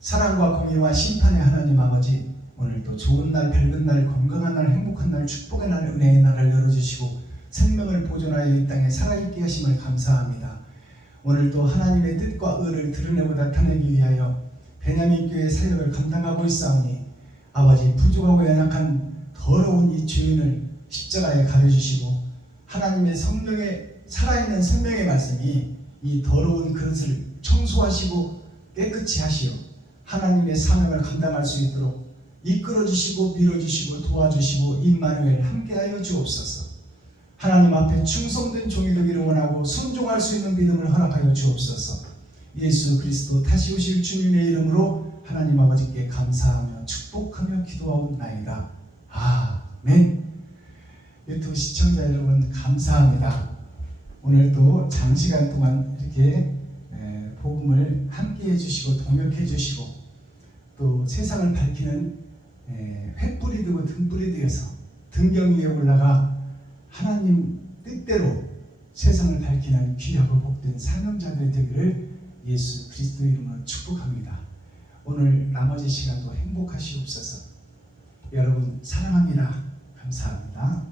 사랑과 공의와 심판의 하나님 아버지, 오늘도 좋은 날, 밝은 날, 건강한 날, 행복한 날, 축복의 날, 은혜의 날을 열어주시고 생명을 보존하여 이 땅에 살아있게 하심을 감사합니다. 오늘도 하나님의 뜻과 의를 드러내고 나타내기 위하여 베냐민 교회 사역을 감당하고 있사오니 아버지, 부족하고 연약한 더러운 이 죄인을 십자가에 가려주시고 하나님의 성령의 살아있는 생명의 말씀이 이 더러운 그릇을 청소하시고 깨끗이 하시어 하나님의 사명을 감당할 수 있도록 이끌어주시고 밀어주시고 도와주시고 임마누엘 함께하여 주옵소서. 하나님 앞에 충성된 종이 되기를 원하고 순종할 수 있는 믿음을 허락하여 주옵소서. 예수 그리스도 다시 오실 주님의 이름으로 하나님 아버지께 감사하며 축복하며 기도하옵나이다. 아멘. 유튜브 시청자 여러분 감사합니다. 오늘도 장시간 동안 이렇게 복음을 함께 해주시고 동역해 주시고 또 세상을 밝히는 횃불이 되고 등불이 되어서 등경 위에 올라가 하나님 뜻대로 세상을 밝히는 귀하고 복된 사명자들 되기를 예수 그리스도 이름으로 축복합니다. 오늘 나머지 시간도 행복하시옵소서. 여러분 사랑합니다. 감사합니다.